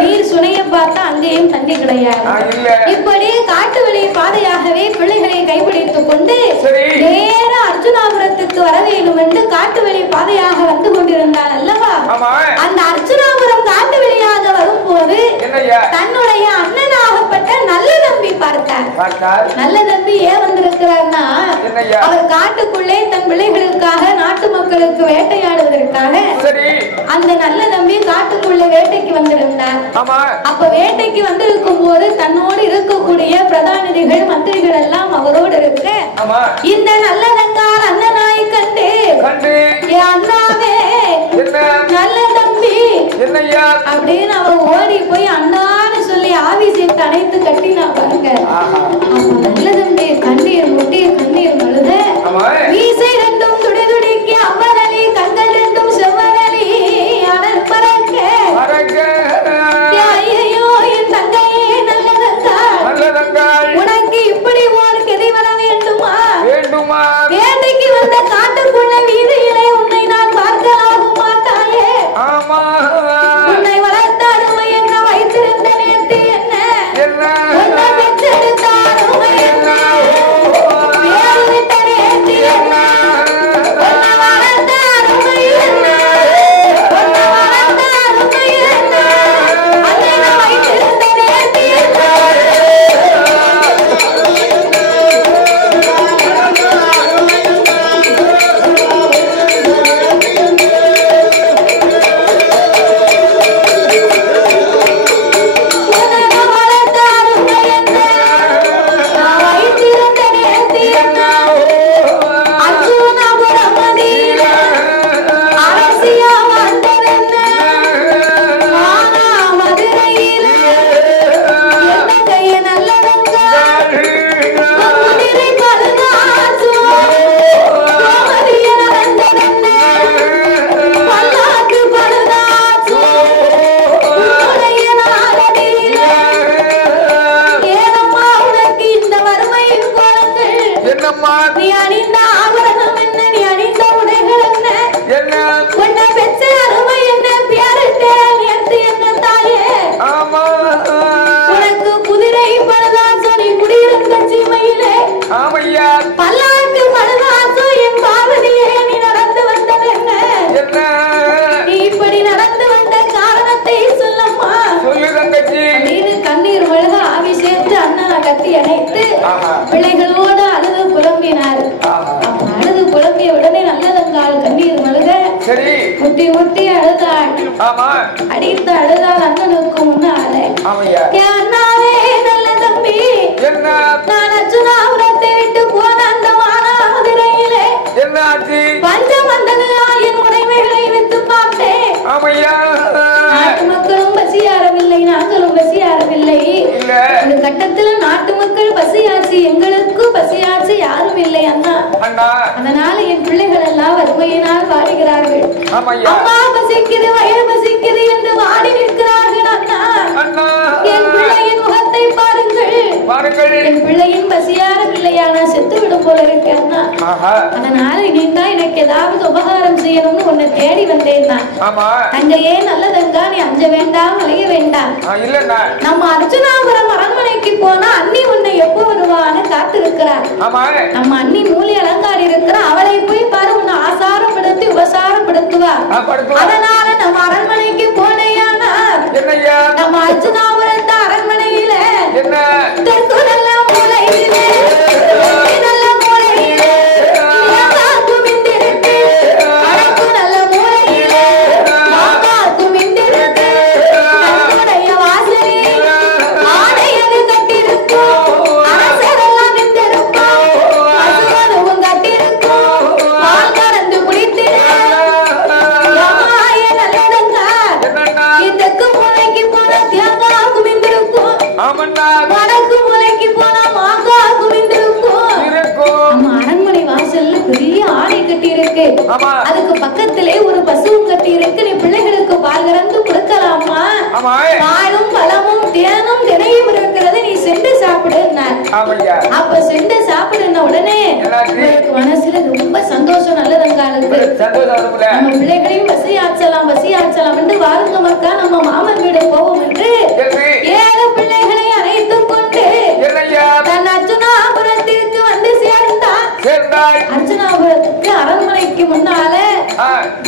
நீர் சுனைய பார்த்தா அங்கேயும் தண்ணி கிடையாது. இப்படி காட்டு வழி பாதையாகவே பிள்ளைகளை கைப்பிடித்துக் கொண்டு நேர அர்ஜுனாபுரத்துக்கு வர வேண்டும் என்று காட்டு வழி பாதையாக வந்து கொண்டிருந்தார் அல்லவா? அந்த அர்ஜுனாபுரம் காட்டு வழியாக வரும்போது தன்னுடைய அண்ணனாகப்பட்ட நல்ல தம்பி பார்த்தார். நல்ல தம்பி ஏன் வந்திருக்கிறார்னா, அவர் காட்டுக்குள்ளே தன் பிள்ளைகளுக்காக நாட்டு மக்களுக்கு வேட்டையாடுவதற்காக அந்த நல்ல தம்பி காட்டுக்குள்ள வேட்டைக்கு வந்திருந்தார். அப்ப வேட்டைக்கு வந்திருக்கும் போது தன்னோடு இருக்கக்கூடிய பிரதானிதிகள் மந்திரிகள் எல்லாம் அவரோடு இருக்க இந்த நல்லதங்கால் அண்ணனாய் கண்டு அண்ணாவே நல்ல தம்பி அப்படின்னு அவர் ஓடி போய் அண்ணான்னு சொல்லி ஆபீஸில் அணைத்து கட்டினா பாருங்க. நல்ல தம்பி கண்ணீர் முட்டி கண்ணீர் மழுத வீசை ரெண்டும் துடி துடிக்க அவ்வளி கண்கள் ரெண்டும் செவ்வளி அனல் பறக்க ஐயோ என் தங்கையே நல்லதங்காள் உனக்கு இப்படி ஒரு கதை வர வேண்டுமா? வேட்டைக்கு வந்த காட்டுக்குள்ள வீதியிலே உன்னை நான் பிள்ளைகளோடு அழுது புலம்பினார். அழுது புலம்பிய உடனே நல்லதங்கால் கண்ணீர் மல்க முட்டி முட்டி அழுதாள். அடித்து அழுதாள் அண்ணனுக்கு முன்னாலே. அண்ணாவே நல்ல தம்பி, நான் அர்ஜுனாபுரத்தை விட்டு போன அந்த மானாமதுரையிலே பஞ்சம் வந்தது. என் உடைமைகளை வித்து பார்த்தேன். நாட்டு மக்களும் பசியாரவில்லை, நாங்களும் பசியாரவில்லை. ஒரு கட்டத்துல நாட்டு மக்கள் பசியாச்சு, எங்களுக்கு பசியாச்சு யாரும் இல்லை அண்ணா. அதனால என் பிள்ளைகள் எல்லாம் வறுமையினால் வாடுகிறார்கள். அம்மா பசிக்குது, வயிறு பசிக்குது என்று வாடி நிற்கிறார்கள் அண்ணா. என் பிள்ளையின் முகத்தை பாருங்கள். என் பிள்ளையின் பசியாரவில்லையானா செத்து விடும் போல இருக்கு அண்ணா. அதனால நீதான் எனக்கு ஏதாவது உபகாரம் செய்யணும்னு உன்னை தேடி வந்தேன் நான். தங்கையே நல்லதங்கா, நீ அஞ்ச வேண்டாம், அலைய வேண்டாம். நம்ம அர்ஜுனாபுரம் அரண்மனைக்கு போனா அண்ணி உன்னை எப்போ வருவான்னு காத்திருக்கிறார். நம்ம அண்ணி மூலி அலங்காரி இருக்கிற, அவளை போய் பாரு, உன்னை ஆசாரப்படுத்தி உபசாரப்படுத்துவா. அதனால நம்ம அரண்மனைக்கு போனையானா நம்ம அர்ஜுனாபுரத்து அரண்மனையில தெற்கு நல்ல மூலையிலே நல்ல மூலையிலே வடக்கு மூலைக்கு போனா மாங்கா குவிந்திருக்கும். நம்ம அரண்மனை வாசல்ல பெரிய ஆணை கட்டி இருக்கு. அதுக்கு பக்கத்திலே ஒரு பசுவும் கட்டி இருக்கு. நீ பிள்ளைகளுக்கு பால் கறந்து கொடுக்கலாமா? பாலும் பழமும் தேனும் தினையும் இருக்கிறது, நீ சென்று சாப்பிடு. அப்ப சென்று சாப்பிடுன உடனே மனசுல ரொம்ப சந்தோஷம். நல்லதங்காலுக்கு நம்ம பிள்ளைகளையும் பசியாச்சலாம் பசியாச்சலாம் என்று வாருங்க மக்கா, நம்ம மாமன் வீடு போவோம் என்று 7 பிள்ளைகளை அழைத்துக் கொண்டு தன் அர்ஜுனாபுரத்திற்கு வந்து சேர்ந்தார். அர்ஜுனாபுரத்துக்கு அரண்மனைக்கு முன்னால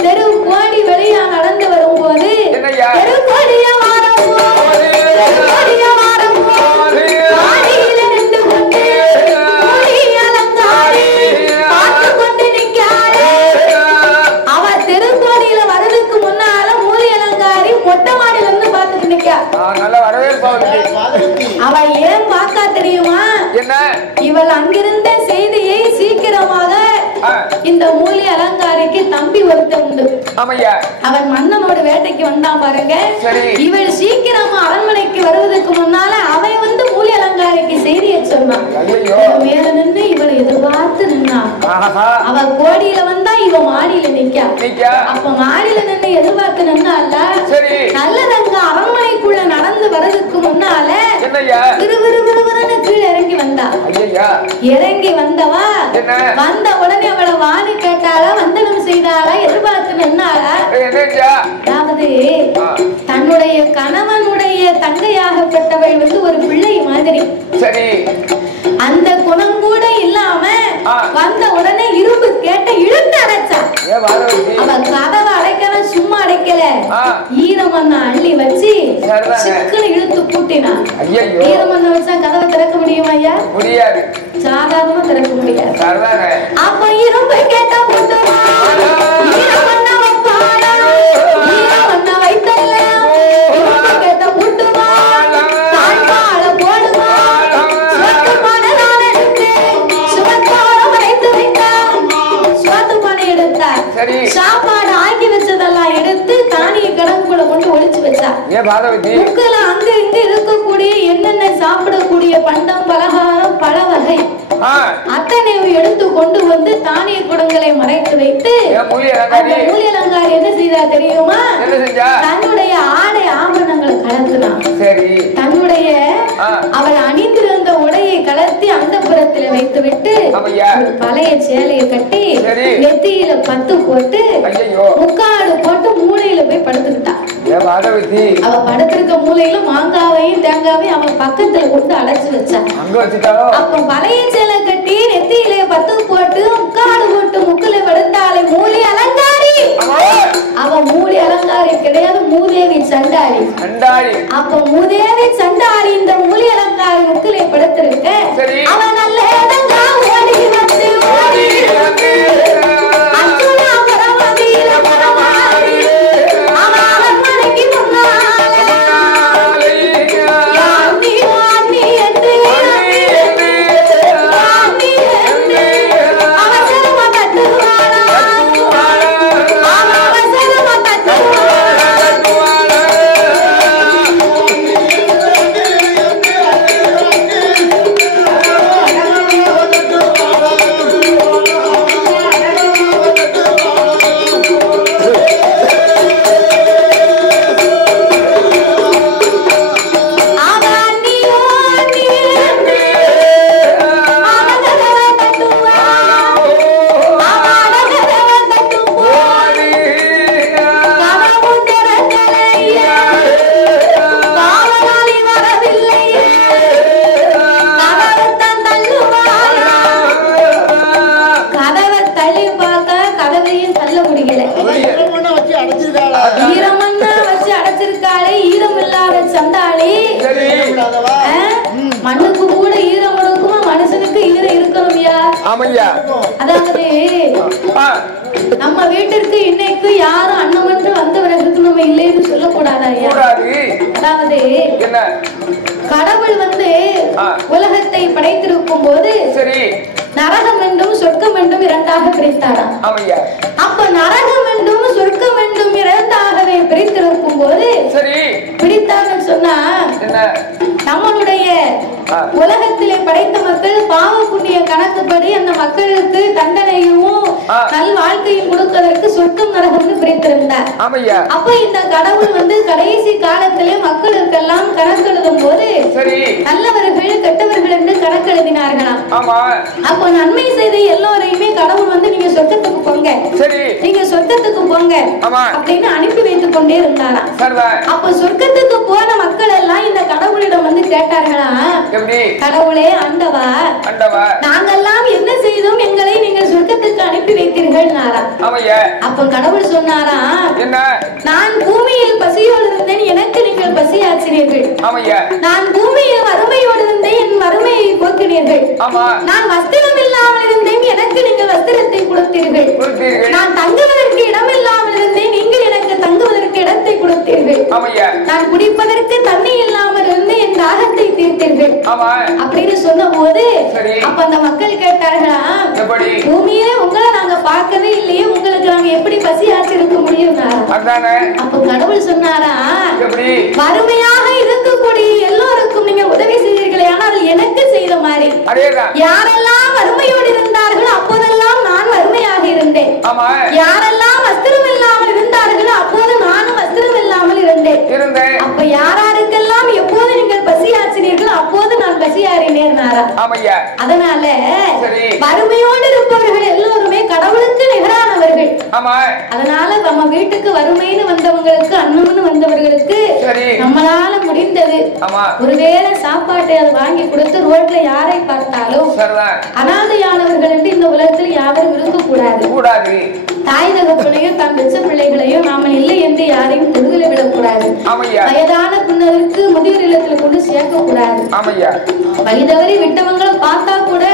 தெரு கோடி வெளியா நடந்து வரும் போது தெரு கோடிய நின்று கொண்டு அலங்காரி பார்த்து கொண்டு நிற்காரு. அவ தெருக்கோடியில வரதுக்கு முன்னால மூலி அலங்காரி மொட்டை மாடியில இருந்து பார்த்துட்டு நிக்கா. அவ ஏன் பார்க்கா தெரியுமா? இவள் அங்கிருந்த செய்தியை சீக்கிரமாக இந்த மூலி அலங்காரிக்கு தம்பி ஒருத்த உண்டு. அவன் மன்னனோட வேட்டைக்கு வந்தான் பாருங்க. இவள் சீக்கிரமா அரண்மனைக்கு வருவதற்கு முன்னால அவன் வந்து மூலி அலங்காரிக்கு செய்தியை சொன்னான். மேல நின்று இவளை எதிர்பார்த்து நின்னான். அவ கோடியில வந்தா இவ மாடியில நிக்கா. அப்ப மாடியில நின்று எதிர்பார்த்து நின்னால நல்லதங்க அரண்மனைக்குள்ள நடந்து வரதுக்கு முன்னால விறுவிறுவிறுன்னு கீழே இறங்கி வந்தா. இறங்கி வந்தவா வந்த உடனே அவளை வாணி கேட்டாளா, வந்தனம் செய்தாளா, எதிர்பார்த்து நின்னாளா? அதாவது தன்னுடைய கணவனுடைய தங்கையாகப்பட்டவள் வந்து ஒரு பிள்ளை மாதிரி. அந்த குணம் கூட இல்லாம வந்த உடனே இரும்பு கேட்ட இழுத்து அடைச்சா. அவ கதவை அடைக்கணும், சும்மா அடைக்கல, ஈரமண்ண அள்ளி வச்சு சிக்கனை இழுத்து பூட்டினா. ஈரமண்ண வச்சா கதவை திறக்க முடியுமா ஐயா? முடியாது, சாதாரணமா திறக்க முடியாது. அப்ப இரும்பு கேட்ட பூட்டுவா, ஈரமண்ண வைப்பாளா, ஈரமண்ண வைத்தல்ல, இரும்பு கேட்ட பூட்டுவா, தாழ்வாழ போடுவா, சுவத்து பானைதான் எடுத்து சுவத்தோட வைத்து வைத்தார். சுவத்து பானை எடுத்தார். சாப்பாடு ஆக்கி வச்சதெல்லாம் எடுத்து தானிய கடவுக்குள்ள கொண்டு ஒளிச்சு வச்சா. முக்கல அங்க இங்க இருக்கக்கூடிய என்னென்ன சாப்பிடக்கூடிய பண்டம் பலகாரம் பல வகை அத்தனை எடுத்து கொண்டு வந்து தானிய குடங்களை மறைத்து வைத்து மூலி அலங்காரி என்ன செய்தா தெரியுமா? தன்னுடைய ஆடை ஆபரணங்களை கலத்துனான். தன்னுடைய அவள் அணிந்திருந்த உடையை கலத்தி அந்த புறத்தில் வைத்து விட்டு பழைய சேலையை கட்டி நெத்தியில பத்து போட்டு முக்காடு போட்டு மூளையில போய் படுத்துக்கிட்டான். அவ படுத்திருக்க மூலையில மாங்காவையும் தேங்காவையும் அவன் பக்கத்துல கொண்டு அடைச்சு வச்சான். அப்ப பழைய சேலை கட்டி நெத்தியில பத்து போட்டு முக்காடு போட்டு முக்குல படுத்தாளே மூலி அலங்காரி. அவ மூலி அலங்காரி கிடையாது, மூதேவி சண்டாளி. அப்ப மூதேவி சண்டாளி இந்த மூலி அலங்காரி முக்குல படுத்திருக்க அவன் ஆமையா. அதாவது நம்ம வீட்டிற்கு இன்னைக்கு யாரும் அண்ணன் என்று வந்தவர்களுக்கு நம்ம இல்லைன்னு சொல்லக்கூடாது ஐயா. அதாவது கடவுள் வந்து உலகத்தை படைத்திருக்கும் போது சரி நரகம் என்றும் சொர்க்கம் என்றும் இரண்டாக பிரித்தாராம். அப்ப நரகம் என்றும் சொர்க்கம் என்றும் இரண்டாகவே பிரித்திருக்கும் போது சரி பிரித்தான்னு சொன்னா நம்மளுடைய உலகத்திலே படைத்த மக்கள் பாவ புண்ணிய கணக்குப்படி அந்த மக்களுக்கு தண்டனையும் நல் வாழ்க்கையும் கொடுப்பதற்கு சொர்க்கம் நரகம்னு பிரித்திருந்தார். அப்ப இந்த கடவுள் வந்து கடைசி காலத்திலே மக்களுக்கெல்லாம் கணக்கெழுதும் போது நல்லவர்கள் கெட்டவர்கள் என்று கணக்கெழுதினார்களாம். அப்போ நன்மை செய்த எல்லோரையுமே கடவுள் வந்து நீங்க சொர்க்கத்துக்கு போங்க, நீங்க சொர்க்கத்துக்கு போங்க அப்படின்னு அனுப்பி வைத்துக் கொண்டே இருந்தாராம். அப்ப சொர்க்கத்துக்கு போன மக்கள் எல்லாம் இந்த கடவுளிடம் வந்து கேட்டார்களாம், கடவுளே ஆண்டவா நாங்கெல்லாம் என்ன செய்தோம் எங்களை நீங்கள் சொர்க்கத்துக்கு அனுப்பி வைத்தீர்கள். அப்ப கடவுள் சொன்னாரா, நான் பூமியில் பசியோடு இருந்தேன், எனக்கு நீங்கள் பசி ஆற்றினீர்கள். நான் பூமியில் வறுமையோடு இருந்தேன், என் வறுமையை போக்கினீர்கள். நான் வஸ்திரம் இல்லாமல் இருந்தேன், எனக்கு நீங்கள் வஸ்திரத்தை கொடுத்தீர்கள். நான் தங்குவதற்கு இடம் இல்லாமல் இருந்தேன், நீங்கள் எனக்கு தங்குவதற்கு இடத்தை கொடுத்தீர்கள். நான் குடிப்பதற்கு தண்ணி இல்லாமல் இருந்து என் தாகத்தை தீர்த்தீர்கள் அப்படின்னு சொன்ன போது அப்ப அந்த மக்கள் கேட்டார்களா, பூமியில உங்களை நாங்க பார்க்கவே இல்லையே, உங்களுக்கு நாங்க எப்படி பசி ஆற்றிருக்க முடியும்? அப்ப கடவுள் சொன்னாரா, வறுமையாக இருக்கக்கூடிய எல்லோருக்கும் நீங்க உதவி செய்தீர்களே, ஆனால் எனக்கு செய்த மாதிரி யாரெல்லாம் வறுமையோடு இருந்தார்களோ அப்போதெல்லாம் நான் வறுமையாக இருந்தேன், யாரெல்லாம் வஸ்திரம் இல்லாமல் இருந்தார்களோ அப்போது நானும் வஸ்திரம் இல்லாமல் இருந்தேன். அப்ப யாராருக்கெல்லாம் எப்போது நீங்கள் பசி ஆற்றினீர்களோ அப்போது நான் பசி ஆறினேன். அதனால வறுமையோடு இருப்பவர்கள் எல்லோருமே கடவுளுக்கு நிகரானவர்கள். அதனால நம்ம வீட்டுக்கு வறுமைன்னு வந்தவங்களுக்கு அன்னம்னு வந்தவர்களுக்கு நம்மளால முடிந்தது ஒருவேளை சாப்பாட்டை அது வாங்கி கொடுத்து ரோட்ல யாரை பார்த்தாலும் அனாதையானவர்கள் என்று இந்த உலகத்தில் யாரும் இருக்கக்கூடாது. தாய் தகப்பனையும் தன் பெற்ற பிள்ளைகளையும் நாம இல்லை என்று யாரையும் தொடுதலை விடக்கூடாது. வயதான பின்னருக்கு முதியோர் இல்லத்துல கொண்டு சேர்க்க கூடாது. வழிதவறி விட்டவங்களை பார்த்தா கூட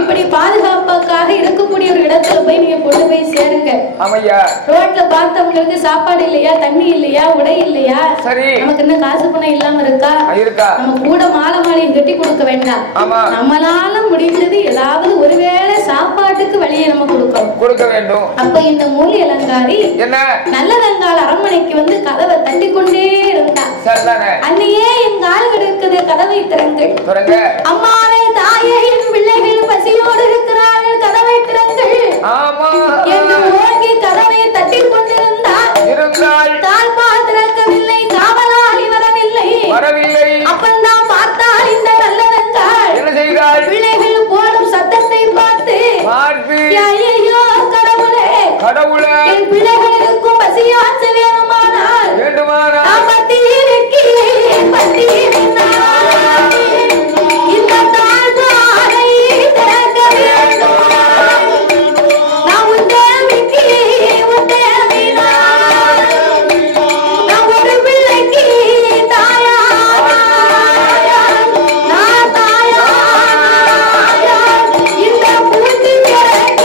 இப்படி பாதுகாப்புக்காக இருக்கக்கூடிய ஒரு இடத்துல போய் நீங்க கொண்டு போய் சேருங்க. ரோட்ல பார்த்தவங்களுக்கு சாப்பாடு இல்லையா, தண்ணி இல்லையா, உடை இல்லையா, நமக்கு என்ன காசு பணம் இல்லாம இருக்கா, நம்ம கூட மாலை மாலையும் கட்டி கொடுக்க வேண்டாம். நம்மளால முடிந்தது ஏதாவது ஒருவேளை சாப்பாட்டுக்கு வழியை நம்ம கொடுக்க வேண்டும். அப்ப இந்த மூலி அலங்காரி நல்லதங்கால அரண்மனைக்கு வந்து கதவை தட்டி கொண்டே இருந்தா, அன்னையே என் கால்கள் இருக்குது, கதவை திறங்கள். அம்மாவே தாயே, என் பிள்ளைகள் பசியோடு இருக்கிறார்கள், கதவை திறங்கள் என்று ஓங்கி கதவை தட்டி கொண்டிருந்தார். தாழ்பால் திறக்கவில்லை, காவலாளி வரவில்லை. அப்பந்தான் பார்த்தால் இந்த நல்லதங்காள் பிள்ளைகள் போடும் சத்தத்தை பார்த்து, ஐயோ கடவுளே, என் பிள்ளைகளுக்கும் பசியாற்ற வேண்டுமானால் இந்த தாழ்பாலை திறக்க வேண்டும். நான் ஒரு பிள்ளைக்கு தாயா, நான் தாயா, இந்த பூச்சி திறக்க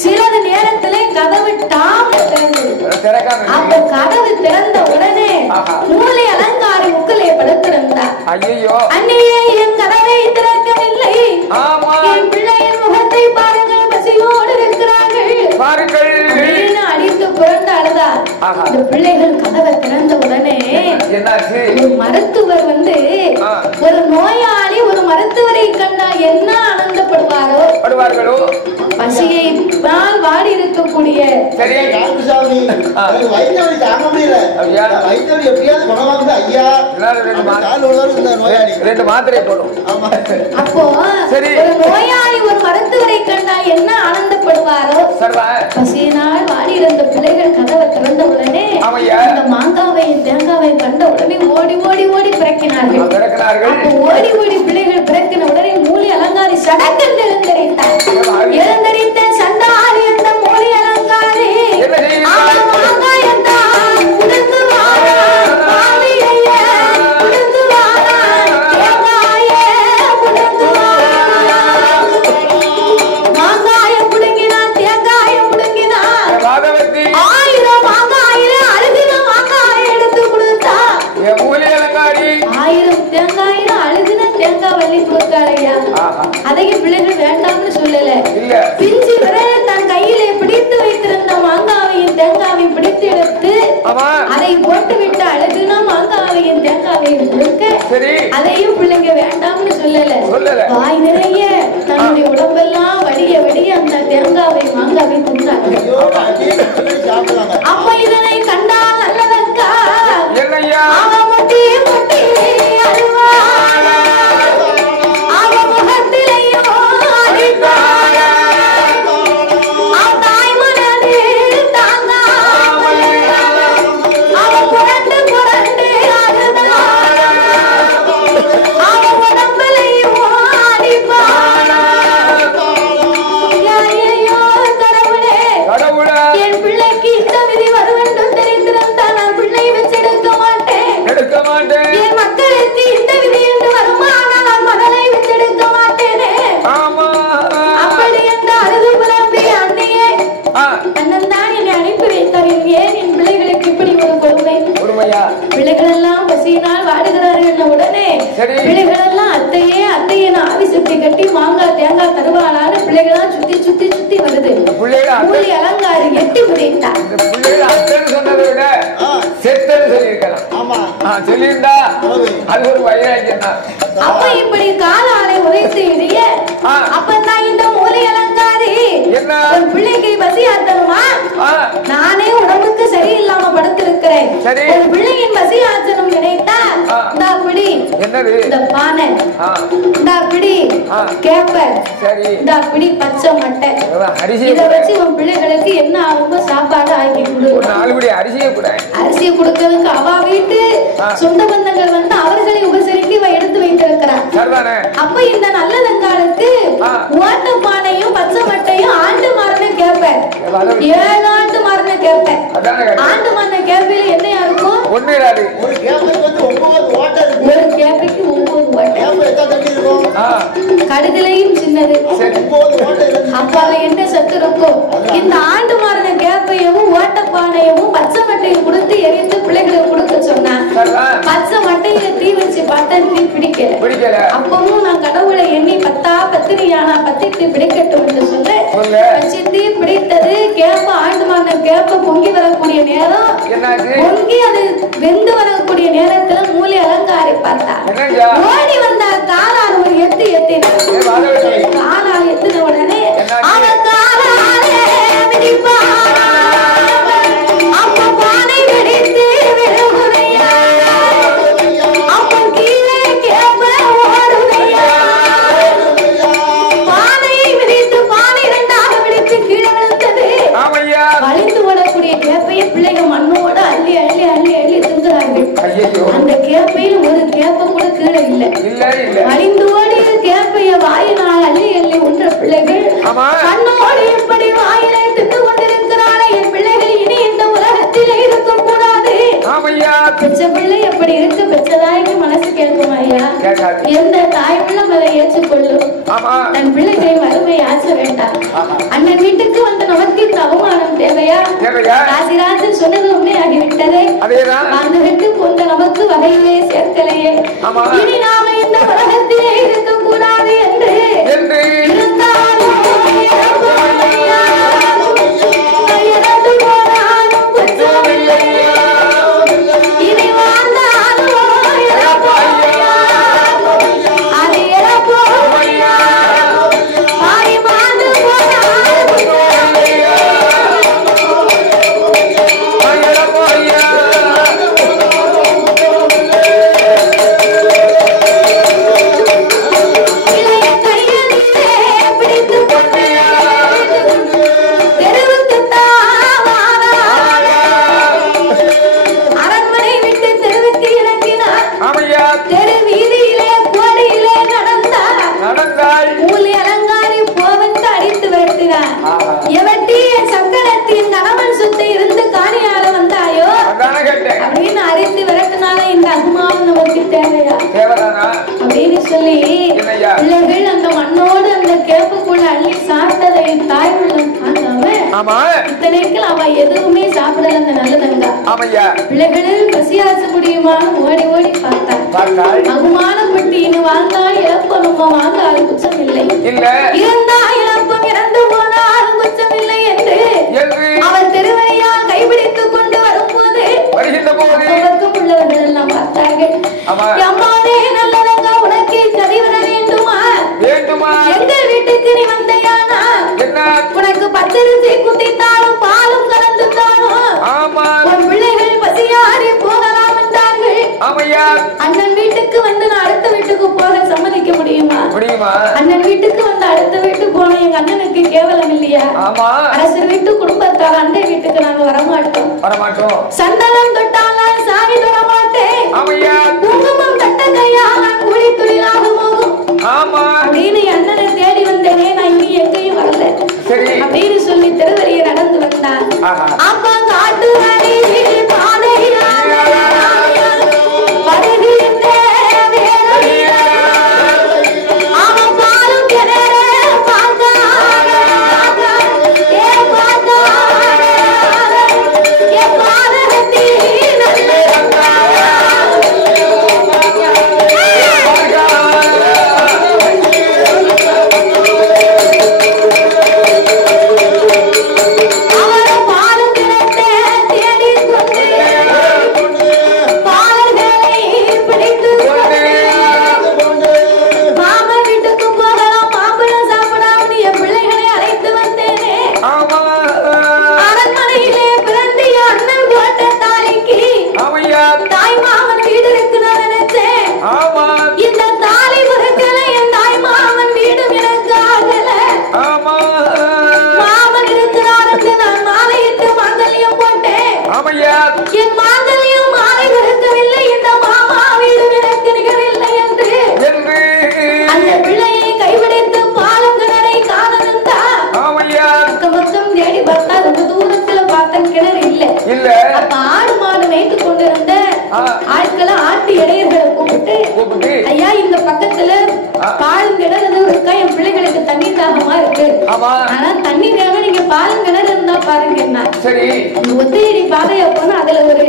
சிறிது நேரத்திலே கதவு அப்ப கதவு திறந்த உடனே மூலை அலங்காரி முக்கிலே படுத்திருந்தார். அன்னையே, என் கதவை திறக்கவில்லை, என் பிள்ளையின் முகத்தை பாருங்கள், பசியோடு இருக்கிறார்கள் அப்படின்னு அடித்து புரண்டு அழுதார். இந்த பிள்ளைகள் கதவை திறந்த உடனே ஒரு மருத்துவர் வந்து, ஒரு நோயாளி ஒரு மருத்துவரை கண்டா என்ன ஆனந்தப்படுவாரோ, பசியை வாடி இருக்கக்கூடிய அப்போ ஒரு நோயாளி ஒரு மருத்துவரை கண்ட கண்டால் என்ன ஆனந்தப்படுவாரோ பசியினால் வாடி இருந்த பிள்ளைகள் கதவை திறந்த உடனே இந்த மாங்காவையும் தேங்காவையும் கண்ட உடனே ஓடி ஓடி ஓடி பிறக்கினார்கள். ஓடி ஓடி பிள்ளைகள் பிறக்கின உடனே மூலி அலங்காரி சடக்கென்று எழுந்தரித்தார். எழுந்தரித்த சண்டாரி அந்த மூலி அலங்காரி மாங்காயத்தான் உடுத்து வாரா மாவிலையே உடுத்து வாரா தேங்காயே உடுத்து வாரா. மாங்காய புடுங்கினா தேங்காய புடுங்கினா 1000 மாங்காயில அழுதின மாங்காய எடுத்து கொடுத்தா 1000 தேங்காயில அழுதின தேங்காய் வள்ளி கொடுத்தாளையா. அதையும் பிள்ளைகள் வேண்டாம்னு சொல்லல. பிஞ்சு விரல தன் கையிலே பிடித்து வைத்திருந்த மாங்காவையும் தேங்காவையும் பிடித்து எடுத்து அதை போட்டு விட்டு அழுதுனா மாங்காவையும் தேங்காவையும் கொடுக்க அதையும் பிள்ளைங்க வேண்டாம்னு சொல்லல. வாய் நிறைய தன்னுடைய உடம்பெல்லாம் வடிய வடிய அந்த தேங்காவை மாங்காவை தின்றாங்க. அப்ப இதனை கண்டால் நல்லதற்கா அவன் முட்டி முட்டி அழுவாள். அவன் முகத்திலேயோ அடித்தாள். அவன் தாய் மனதில் தாங்காமல் அவன் புரண்டு புரண்டு அழுதாள். அவன் உடம்பிலேயோ அடிப்பாள். ஐயையோ கடவுளே, என் பிள்ளைக்கு இந்த விதி வரும் என்று தெரிந்திருந்தால் நான் பிள்ளை வச்செடுக்க மாட்டேன். என் மக்களுக்கு இந்த விதி என்று வருமானால் நான் மகளை வச்செடுக்க மாட்டேனே. அப்படி என்று அழுது புலம்பி அன்னையே அண்ணன் தான் என்னை அனுப்பி வைத்தார். ஏன் என் பிள்ளைகளுக்கு இப்படி ஒரு கொடுமை? பிள்ளைகள் எல்லாம் பசியினால் வாடுகிறார்கள். உடனே பிள்ளைகள் எல்லாம் அத்தையே அத்தையே ஆவி சுத்தி கட்டி மாங்காய் தேங்காய் தருவாளான்னு பிள்ளைகளாம் சுத்தி சுத்தி சுத்தி வருது. மூலி அலங்காரி எட்டி உதைத்தார். சொன்னதை விட செத்தல் சொல்லியிருக்கலாம். சொல்லியிருந்தா அது ஒரு வைராக்கியம் தான். அப்ப இப்படி காலாலை உதைத்து இடிய அப்பதான் இந்த மூலி அலங்காரி ஒரு பிள்ளைக்கு பசி ஆத்தணுமா? நானே உடம்புக்கு சரியில்லாம படுத்திருக்கிறேன். ஒரு பிள்ளையின் பசி ஆத்தணும் நினைத்தா இந்த பிடி இந்த பானை, இந்த பிடி கேப்பர், இந்த பிடி பச்சை மட்டை, இதை வச்சு உன் பிள்ளைகளுக்கு என்ன ஆகுமோ சாப்பாடு ஆக்கி கொடு. அரிசியை கொடுக்கிறதுக்கு அவ வீட்டு சொந்த பந்தங்கள் வந்து அவர்களை உபசரிக்க எடுத்து வைத்திருக்கிறார். அப்ப இந்த நல்லதங்காலுக்கு ஓட்ட பானையும் பச்சை மட்டையும் ஆண்டு மாறன கேப்பேன். 7 ஆண்டு மாறன கேப்பேன். ஆண்டு மாறன கேப்பையில என்னையா இருக்கும்? ஒரு கேப்பைக்கு 9 ஓட்டை. கடுதலையும் சின்னது. அப்ப அதுல என்ன சத்து இருக்கும்? இந்த ஆண்டு மாறின கேப்பையவும் ஓட்ட பானையவும் பச்சை மட்டையும் கொடுத்து எரிந்து பிள்ளைகளுக்கு கொடுக்க சொன்னா பச்சை மட்டையில தீ வச்சு பார்த்தா தீ பிடிக்கல. அப்பவும் நான் கடவுளை எண்ணி 10 பத்திரியானா 10 பிடிக்கட்டும் என்று சொல்ல வச்சு தீ பிடித்தது. கேப்ப ஆண்டு மாறின கேப்ப பொங்கி வரக்கூடிய நேரம், பொங்கி அது வெந்து வரக்கூடிய நேரத்துல மூலி அலங்காரி பார்த்தா ஓடி வந்த காலால் ஒரு எத்து எத்தினார். காலால் எத்தின உடனே அவன் காலாலே மிதிப்பார். அப்ப பானை வெடித்து விழுகுதையா. அப்ப கீழே கேப்ப ஓடுதையா. பானையை மிதித்து பானை 2ஆக விடுத்து கீழே விழுந்தது. வலிந்து ஓடக்கூடிய கேப்பையை பிள்ளைங்க மண்ணோட அள்ளி அள்ளி அள்ளி அள்ளி திங்குறார்கள். அந்த கேப்பையில் ஒரு கேப்ப கூட கீழே இல்லை. வலிந்து ஓடிய கேப்பைய வாயினால் அள்ளி அள்ளி உண்ட பிள்ளைகள் கண்ணோடு எப்படி வாயிலை திட்டு கொண்டிருக்கிறாளே. என் பிள்ளைகள் இனி இந்த உலகத்திலே இருக்க கூடாது. பெற்ற பிள்ளை எப்படி இருக்கு? பெற்றதாய்க்கு மனசு கேட்கும் ஐயா. எந்த தாய் பிள்ளை அதை ஏற்றுக்கொள்ளும். தன் பிள்ளைகளை வறுமை ஆச்ச வேண்டாம். அண்ணன் வீட்டுக்கு வந்து நமக்கு இந்த அவமானம் தேவையா? ராசிராஜன் சொன்னது உண்மையாகிவிட்டதே. அந்த வீட்டு கொண்ட நமக்கு வகையிலே சேர்க்கலையே. இனி நாம இந்த உலகத்திலே இருக்க கூடாது என்று இருந்தாலும் இறந்து போனாலும் குற்றமில்லை. இனி வாழ்ந்தாலும் இறப்போமையா. அது இறப்போமையா. மாறி மாண்டு போனாலும் சொல்லி பிள்ளைகள் அந்த மண்ணோடு அந்த கேப்புக்குள்ள அள்ளி சாப்பிட்டதை தாய் உள்ளம் தாங்காம இத்தனைக்கு அவ எதுவுமே சாப்பிடல அந்த நல்லதங்கா. பிள்ளைகளில் பசியாச முடியுமான்னு ஓடி ஓடி பார்த்தாள். அவமானப்பட்டு வாழ்ந்தால் இழப்பனுமா வாங்க அது குற்றம் இல்லை, இருந்தா இழப்பம் இறந்து போனால் குற்றம் இல்லை என்று அவர் திருவழியால் கைபிடித்துக் கொண்டு வரும்போது உள்ளவர்கள் எல்லாம் பார்த்தார்கள். அம்மாவே நல்லதங்கா, உனக்கு சரி வர வேண்டுமா? எங்கள் வீட்டுக்கு நீ வந்தையானா உனக்கு பச்சரிசி குத்தித்தாலும் பாலும் கலந்து தானும் உன் பிள்ளைகள் பசியாறி போகலாம் என்றார்கள். அண்ணன் வீட்டுக்கு வந்து நான் அடுத்த வீட்டுக்கு போக சம்மதிக்க முடியுமா? அண்ணன் வீட்டுக்கு வந்து அடுத்த வீட்டுக்கு போன எங்க அண்ணனுக்கு கேவலம் இல்லையா? அரசர் வீட்டு குடும்பத்தால் அண்டை வீட்டுக்கு நாங்க வரமாட்டோம். சந்தனம் தொட்டால் சாமி தொட மாட்டேன், குங்குமம் கட்ட கையால் நான் கூலி தொழிலாக போகும் அப்படின்னு அண்ணனை தேடி வந்தேனே, நான் இனி எங்கேயும் வரல அப்படின்னு சொல்லி திருவரையை நடந்து வந்தார். அப்பா காட்டு ஆட்களை ஆட்டு இடையர்களை கூப்பிட்டு ஐயா இந்த பக்கத்துல பாலும் கிணறு இருக்கா, என் பிள்ளைகளுக்கு தண்ணி தாகமா இருக்கு, ஆனா தண்ணி தேவை, நீங்க பாலும் கிணறு இருந்தா பாருங்க. ஒத்தையடி பாதையா போனா அதுல ஒரு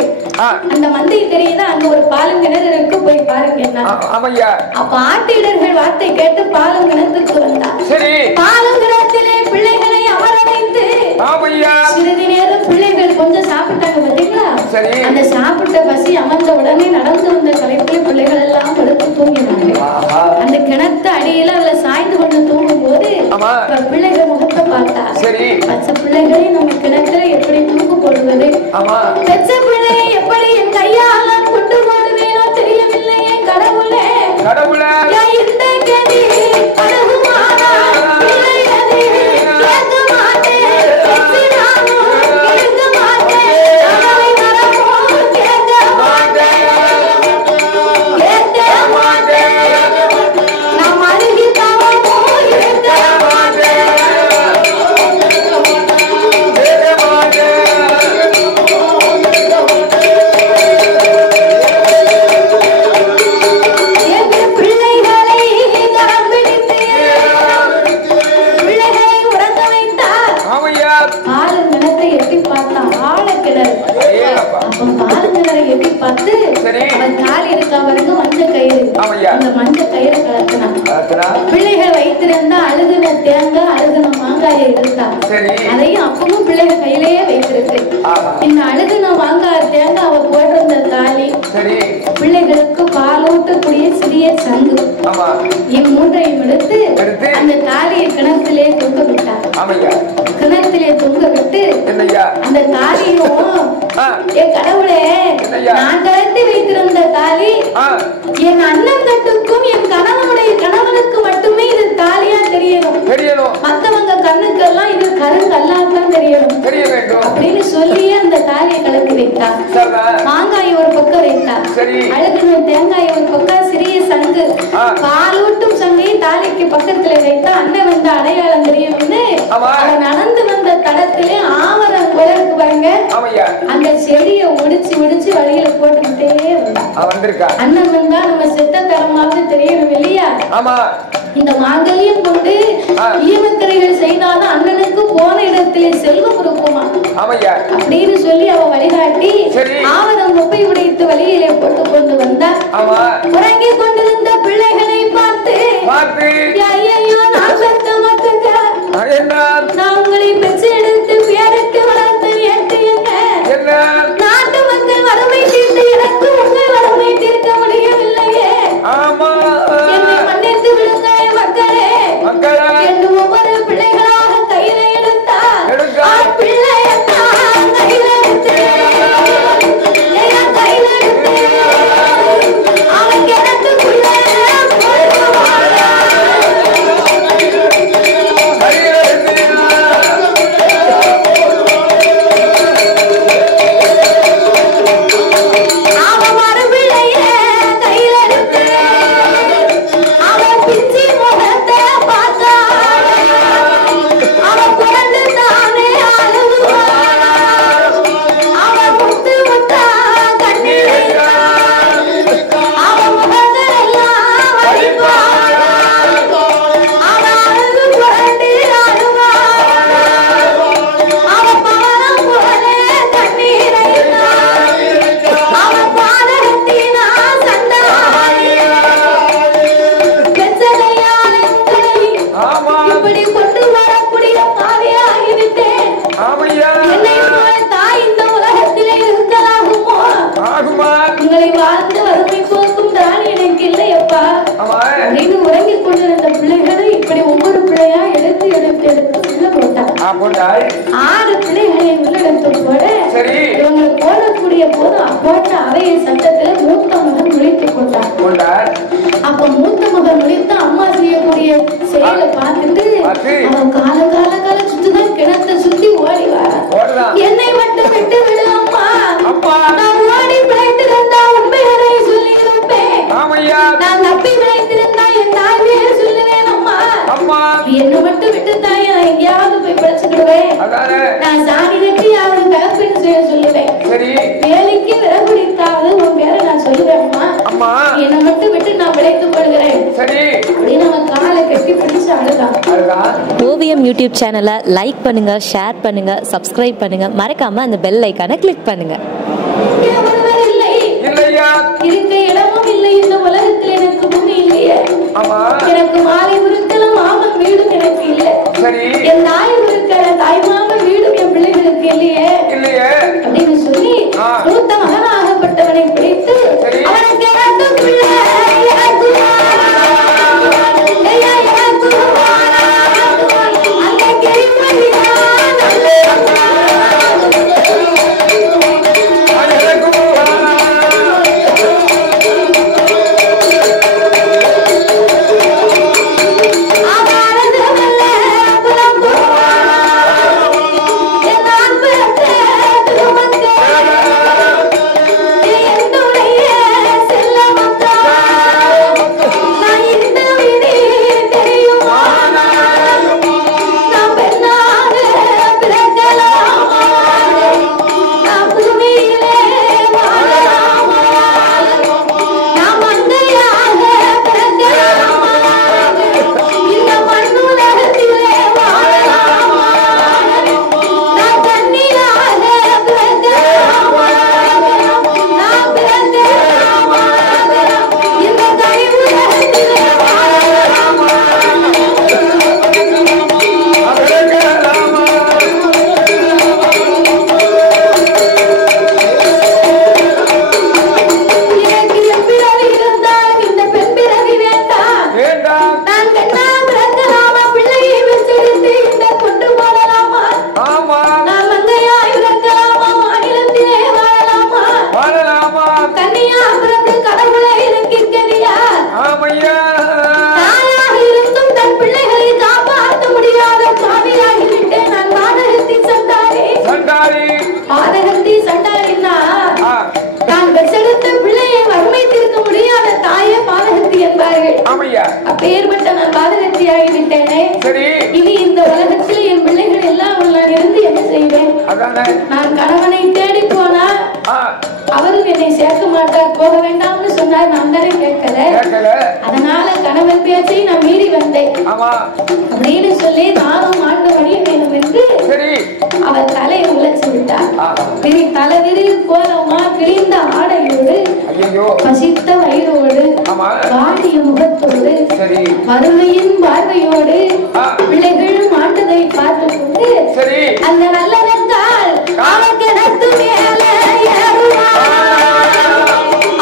அந்த மந்தை தெரியுதா, அங்க ஒரு பாலும் கிணறு இருக்கு, போய் பாருங்க. அப்ப ஆட்டு இடர்கள் வார்த்தை கேட்டு பாலும் கிணத்துக்கு வந்தா. பாலும் கிணத்திலே பிள்ளைகளை அமர வைத்து சிறிது நேரம் பிள்ளைகள் கொஞ்சம் சாப்பிட்டாங்க பாத்தீங்களா, அந்த சாப்பிட்ட பசி அமர்ந்த உடனே நடந்து வந்த கலைப்பிலே பிள்ளைகள் எல்லாம் படுத்து தூங்கினாங்க. அந்த கிணத்து அடியில அதுல சாய்ந்து கொண்டு தூங்கும் போது பிள்ளைகள் முகத்தை பார்த்தா, பச்சை பிள்ளைகளை நம்ம கிணத்துல எப்படி தூக்கு போடுவது, பச்சை பிள்ளையை எப்படி என் கையால கொண்டு போடுவேனோ தெரியவில்லையே கடவுளே, இந்த கதி அழகுமானா பிள்ளைகள் வைத்திருந்தா அழுகுன தேங்காய் அழுகுன மாங்காயை இருந்தா அதையும் அப்பவும் பிள்ளைகள் கையிலேயே வைத்திருக்கு. இந்த அழுகுன மாங்காய் தேங்காய் அவ போட்டிருந்த தாலி, பிள்ளைகளுக்கு பாலூட்டக்கூடிய சிறிய சங்கு, இம்மூன்றையும் எடுத்து அந்த தாலியை கிணத்திலே தொங்க விட்டார். கிணத்திலே தொங்க விட்டு அந்த தாலியும் என் கடவுளே, நான் கலத்தி வைத்திருந்த தாலி என் அண்ணன் தட்டுக்கும் என் கணவனுக்கு மட்டுமே இது தாலியா தெரியணும், மத்தவங்க கண்ணுக்கெல்லாம் இது கருங்கல்லாத்தான் தெரியணும் அப்படின்னு சொல்லி அந்த தாலியை கலத்தி வைத்தார். மாங்காயை ஒரு பக்கம் வைத்தார், அழுகுன தேங்காயை ஒரு பக்கம், சிறிய சங்கு பாலூட்டும் சங்கை தாலிக்கு பக்கத்துல வைத்தா அண்ணன் வந்த அடையாளம் தெரியும்னு அவர் நடந்து வந்த தடத்திலே ஆவரம் இருக்கு பாருங்க, அந்த செடியை ஒடிச்சு வழியில போட்டுக்கிட்டே வந்தா. அண்ணன் வந்தா நம்ம செத்த தரமாவது தெரியணும் இல்லையா, ஆமா இந்த மாங்கல்யம் கொண்டு ஈமக்கரைகள் செய்தாதான் அண்ணனுக்கு போன இடத்திலே செல்வம் இருக்குமா அப்படின்னு சொல்லி அவ வழிகாட்டி ஆவரம் முப்பை உடைத்து வழியிலே போட்டு கொண்டு வந்தார். உறங்கி கொண்டிருந்த பிள்ளைகளை பார்த்து ஐயோ நான் பெற்ற மக்களுங்க நான் உங்களை பெற்று எடுத்து பேருக்கு வளர்த்து ஏற்றுங்க நாட்டு மக்கள் வறுமை தீர்த்து எனக்கு உங்கள் வறுமை தீர்க்க முடியவில்லையே என்னை மன்னித்து விடுங்க மக்களே என்று ஒவ்வொரு பிள்ளைகளாக கையில எடுத்தார். பிள்ளையத்தான் கையில எடுத்து கையில எடுத்து அவன் கிணத்துக்குள்ள ஆறு பிள்ளைகளை உள்ளிடத்து போட இவங்க போடக்கூடிய போது போட்ட அறையை சட்டத்துல மூத்த மகன் நுழைத்துக் கொண்டார். அப்ப மூத்த மகன் நுழைத்து அம்மா செய்யக்கூடிய செயலை பார்த்துட்டு அவன் கால சுத்திதான் கிணத்தை சுத்தி ஓடி வர என்னை மட்டும் விட்டு விடு அம்மா நான் ஓடி பிழைத்திருந்தா உண்மைகளை சொல்லி இருப்பேன் நான் தப்பி பிழைத்திருந்தா என் தாய்மையை சொல்லுவேன் அம்மா என்னை மட்டும் விட்டு தாய் நான் எங்கேயாவது போய் பிழைச்சுக்கிடுவேன் நான் சாணி கட்டி அவன் தகப்பின்னு செய்ய சொல்லுவேன் வேலைக்கு விறகுடித்தாவது உன் பேரை நான் சொல்லுவேன் அம்மா என்னை மட்டும் விட்டு நான் பிழைத்துக் கொள்கிறேன் அப்படின்னு அவன் காலை கட்டி பிடிச்சு அழுதான். ஓவியம் யூடியூப் சேனலை லைக் பண்ணுங்க, ஷேர் பண்ணுங்க, சப்ஸ்கிரைப் பண்ணுங்க, மறக்காம அந்த பெல் ஐகானை கிளிக் பண்ணுங்க. இருக்க இடமும் இல்லை இந்த உலகத்தில் எனக்கு பூமி இல்லையே எனக்கு மாலை உருக்கலாம் மாமன் வீடும் எனக்கு இல்லை என் தாய் உருக்கிற தாய் மாமன் வீடும் என் பிள்ளைகளுக்கு இல்லையே அப்படின்னு சொல்லி மூத்த மகனாகப்பட்டவனை பிடித்து அவனுக்கு அப்பேற்பட்ட நான் பாதகத்தி ஆகிவிட்டேனே இனி இந்த உலகத்தில் என் பிள்ளைகள் எல்லாம் இருந்து என்ன செய்வேன் நான் கணவனை தேடி போனா அவரும் என்னை சேர்க்க மாட்டார் போக வேண்டாம்னு சொன்னார் நான் தானே கேட்கல அதனால கணவன் அவள் பேச்சை நான் மீறி வந்தேன் அப்படின்னு சொல்லி நானும் ஆண்டு வழிய வேண்டும் என்று அவள் தலையை உழைச்சு விட்டார். தலைவிரி கோலமா கிழிந்த ஆடையோடு பசித்த வயிறோடு வாடிய முகத்தோடு வறுமையின் பார்வையோடு பிள்ளைகள் மாண்டதை பார்த்து கொண்டு அந்த நல்ல வந்தால் அவன் கிணத்து மேல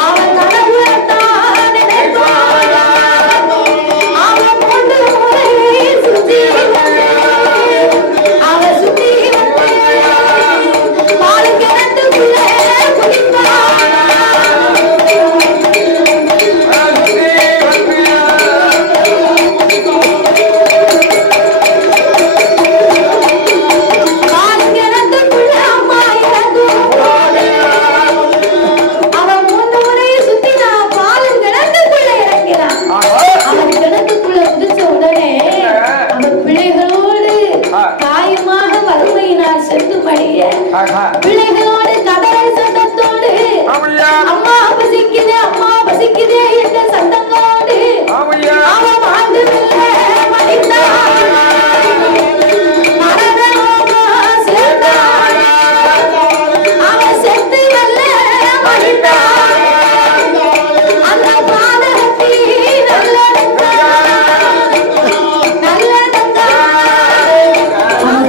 அவன் கனவுத்தான் நினைப்பான். அவன் கொண்டு முறையை சுற்றி அவன் சுற்றி பால் கிணத்துக்குள்ள குடிப்பான். பிள்ளைகளோடு கதறல் சத்தத்தோடு அம்மா பசிக்குதே அம்மா பசிக்குதே என்ற சத்தங்களோடு அவன் வாழ்ந்து மடித்தான். அவன் செத்து வெல்ல மடித்தான். அந்த பாதகத்தி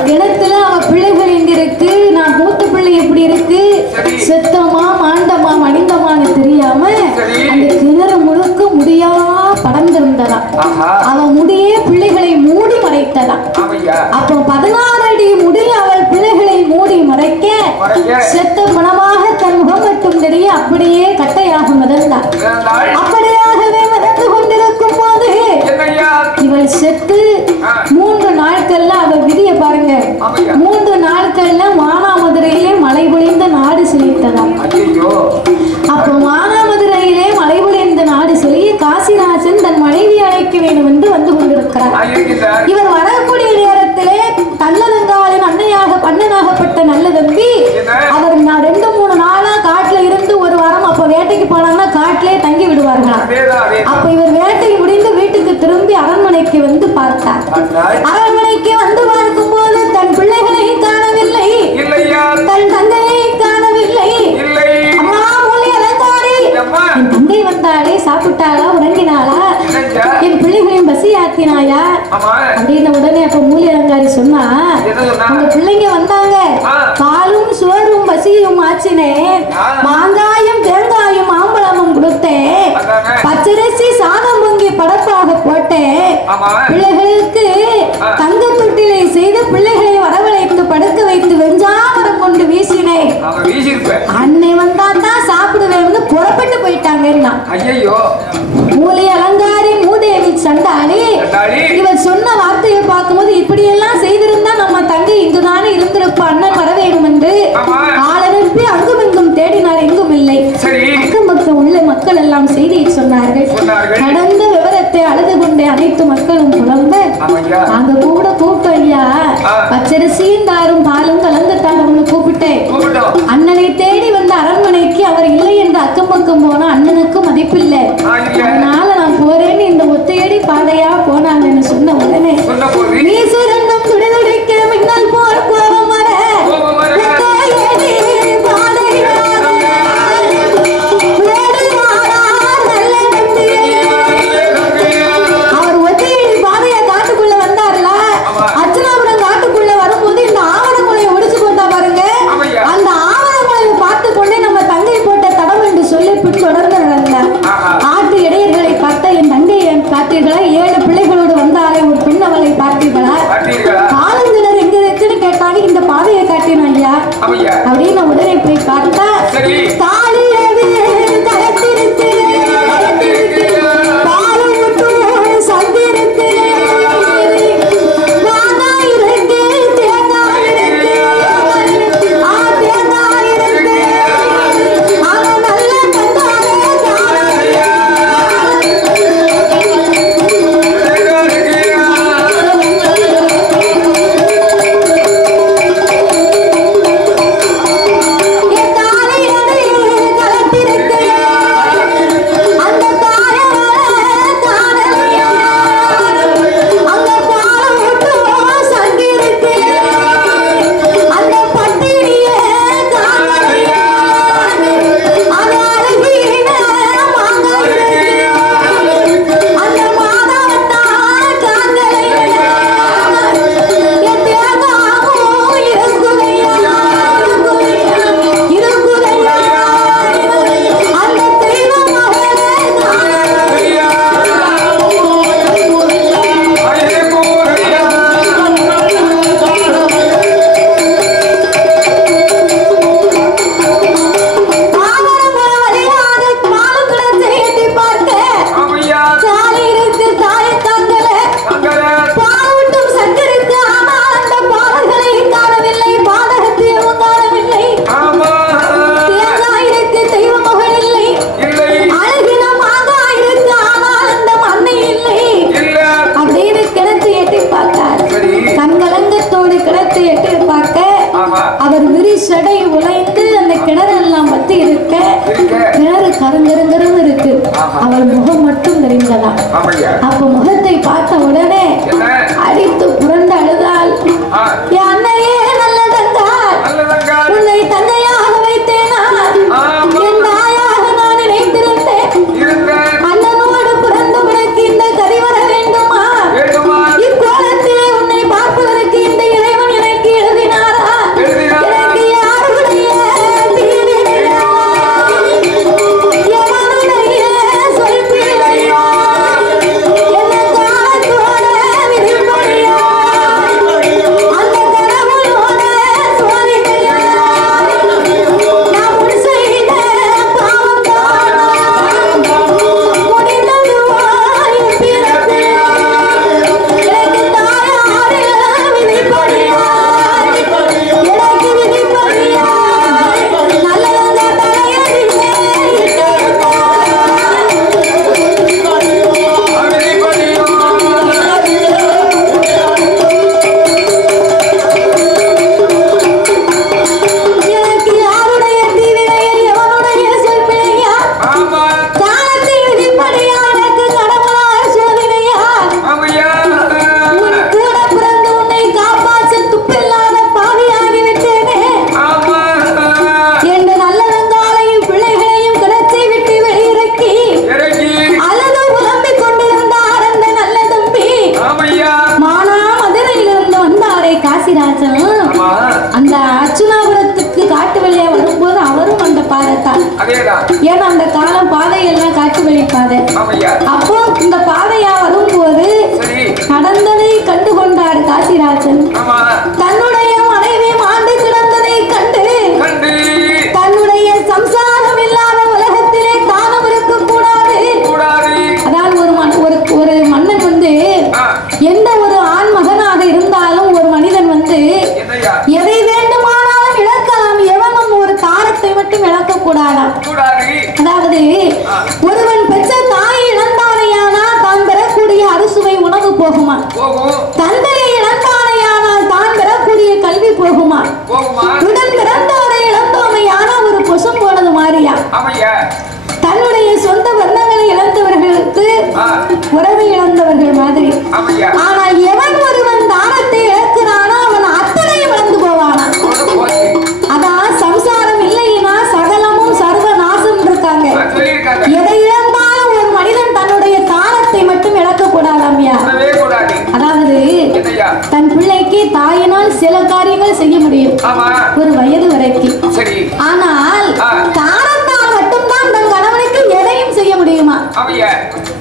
கிணத்துல அவன் பிள்ளைகள் எங்க இருக்கு, நான் மூத்த பிள்ளை எப்படி இருக்கு, செத்தமா மாண்டமா மணிந்தமான்னு தெரியாம அந்த கிணறு முழுக்க முடியா படர்ந்திருந்ததா. அவன் முடியே பிள்ளைகளை மூடி மறைத்ததா. அப்போ 16 அடி முடி அவள் பிள்ளைகளை மூடி மறைக்க செத்த பணமாக தன் முகம் மட்டும் தெரிய அப்படியே கட்டையாக மிதந்தாள். அப்படியாகவே மிதந்து கொண்டிருக்கும் போது இவள் செத்து 3 நாட்கள்ல அவள் விதிய பாருங்க. 3 நாட்கள்ல மானாமதுரையிலே மழை பொழிந்த நாடு செழித்ததாம். அப்போ மானாமதுரையிலே மழை பொழிந்த நாடு செழிய காசிராஜன் தன் மனைவி அழைக்க வேண்டும் என்று வந்து கொண்டிருக்கிறார். இவர் வரக்கூடிய நேரத்திலே நல்லதங்காலின் அண்ணனாகப்பட்ட நல்ல தம்பி அவர் 2-3 நாளா காட்டுல இருந்து ஒரு வாரம் அப்ப வேட்டைக்கு போனாங்கன்னா காட்டிலே தங்கி விடுவார்களாம். அப்ப இவர் வேட்டை முடிந்து வீட்டுக்கு திரும்பி அரண்மனைக்கு வந்து பார்த்தார். அரண்மனைக்கு வந்து பார்க்கும் போது தன் பிள்ளைகளை காணவில்லை, தன் தந்தையை காணவில்லை. அம்மா மூலி அலங்காரி, என் தங்கை வந்தாளே, சாப்பிட்டாளா, உறங்கினாளா, என் பிள்ளைகளின் பசி ஆத்தினாயா அப்படின்னு உடனே அப்ப மூலி அலங்காரி சொன்னா, உங்க பிள்ளைங்க வந்தாங்க, பாலும் சோறும் பசியும் ஆச்சினேன், மாங்காயும் தேங்காயும் மாம்பழமும் கொடுத்தேன், பச்சரிசி சாதம் பொங்கி படப்பாக போட்டேன், பிள்ளைகளுக்கு தங்க தொட்டிலை செய்து பிள்ளைகளை வரவழைத்து படுக்க வைத்து வெஞ்சாமரம் கொண்டு வீசினேன். அன்னை வந்தாதான் சாப்பிடுவேன் புறப்பட்டு போயிட்டாங்க. மூலி அலங்காரி மூதேவி சண்டாளி இவர் சொன்ன வார்த்தையை பார்க்கும்போது இப்படி எல்லாம் செய்திருந்தா நம்ம தங்கை இங்குதானே இருந்திருப்ப, அண்ணன் வர வேண்டும் என்று ஆளனுப்பி அங்கும் இங்கும் தேடினார். எங்கும் இல்லை. அக்கம் பக்கம் உள்ள மக்கள் எல்லாம் செய்தியை சொன்னார்கள். கடந்த விவரத்தை அழுது கொண்டே அனைத்து மக்களும் புலம்ப அங்க கூட கூப்பிட்டோம் ஐயா, பச்சரிசியும் தாரும் பாலும் கலந்து தாரும்னு கூப்பிட்டேன். அண்ணனை தேடி வந்த அரண்மனைக்கு அவர் இல்லை என்று அக்கம் பக்கம் போனா அண்ணனுக்கு மதிப்பில்லை, அதனால நான் போறேன்னு இந்த ஒத்தையடி பாதையா போனாங்கன்னு சொன்ன உடனே நீ சுரண்டும் துடிதுடிக்க மின்னல் போர் கோபம் வர அவர் ஒத்தையடி பாதைய காட்டுக்குள்ள வந்தார்ல, அர்ச்சனாபுரம் காட்டுக்குள்ள வரும்போது இந்த ஆவணமலையை ஒடிச்சு போட்டா பாருங்க. அந்த ஆவணமலையை பார்த்து கொண்டே நம்ம தங்கை போட்ட தடம் என்று சொல்லி தொடர்ந்து நடந்தார். ஆட்டு இடையர்களை பார்த்த என் தங்கை சடை உழைந்து அந்த கிணறெல்லாம் பத்தி இருக்க கிணறு கருங்கருங்கரும் இருக்கு. அவள் முகம் மட்டும் தெரிந்ததா. அப்ப முகத்தை பார்த்த உடனே அடித்து புரண்டு அழுதாள். என் அன்னையே நல்லதங்காள், உன்னை தந்தையாக வைத்தேனா, என் தாயாக நான் நினைத்திருந்தேன். அண்ணனோடு பிறந்து உனக்கு இந்த கதி வர வேண்டுமா? இக்கோலத்திலே உன்னை பார்ப்பதற்கு இந்த இறைவன் எனக்கு எழுதினாரா? எனக்கு யாருடைய தீவினையா, எவனுடைய சொல் பிழையா, என்ன காலத்தோட விதிப்படியா, அந்த கடவுளோட சோதனையா, நான் முன் செய்த பாவம் தானா, முடிந்தது வாய் பிறப்பியா, எனக்கு தாயாரே விதிப்படியா, எனக்கு விதிப்படியா, நல்லதங்க தலையடியே எனக்கு யாருடைய தீவினையை, எவனுடைய சொல் பிழையா, காலத்தின் விதிப்படியா, எனக்கு கடவுளார் சோதனையா, உன் கூட பிறந்து உன்னை காப்பாற்ற துப்பில்லாத பாவியாகிவிட்டேனே என்று நல்லதங்காலையும் பிள்ளைகளையும் கிடத்தை விட்டு வெளியிறக்கி அழுது புலம்பிக் கொண்டிருந்தார் அந்த நல்ல தம்பி. மானா மதுரையிலிருந்து வந்தாரே காசிராஜன், அந்த அச்சுனாபுரத்துக்கு காட்டு வழியா வரும்போது அவரும் அந்த பாதைத்தான். ஏன்னா அந்த காலம் பாதையெல்லாம் காட்டு வழி பாதை. அப்போ இந்த பாதையா வரும்போது நடந்ததை கண்டு கொண்டார் காசிராஜன். தன்னுடைய மனைவி மாண்டு கிடந்ததை கண்டு தன்னுடைய சம்சாரம் இல்லாத உலகத்திலே தானும் இருக்கக்கூடாது. அதாவது ஒரு மன்னன் வந்து எந்த ஒரு ஆண் மகனாக இருந்தாலும் ஒரு மனிதன் வந்து எதை வேண்டுமானாலும் இழக்கலாம், எவனும் ஒரு தாரத்தை மட்டும் இழக்கக்கூடாதாம். அதாவது ஒருவன் பெற்ற தாயை இழந்தானையானால் தான் பெறக்கூடிய அறுசுவை உணவு போகுமா, தந்தையை இழந்தானையானால் தான் பெறக்கூடிய கல்வி போகுமா, உடன் பிறந்தவரை இழந்தோமையானால் ஒரு பொசம் போனது மாறியா, தன்னுடைய சொந்த பந்தங்களை இழந்தவர்களுக்கு உறவை இழந்தவர்கள் மாதிரி. ஆனால் எவன் ஒருவன் தானத்தை இழக்கிறானோ அவன் அத்தனையும் இழந்து போவானா. அதான் சம்சாரம் இல்லைன்னா சகலமும் சர்வ நாசம் இருக்காங்க. எதை இழந்தாலும் ஒரு மனிதன் தன்னுடைய தானத்தை மட்டும் இழக்கக்கூடாதாம்யா. அதாவது தன் பிள்ளைக்கு தாயினால் சில காரியங்கள் செய்ய முடியும் ஒரு வயது வரைக்கும். ஆனால் தானத்தால் மட்டும்தான் தன் கணவனுக்கு எதையும் செய்ய முடியுமா?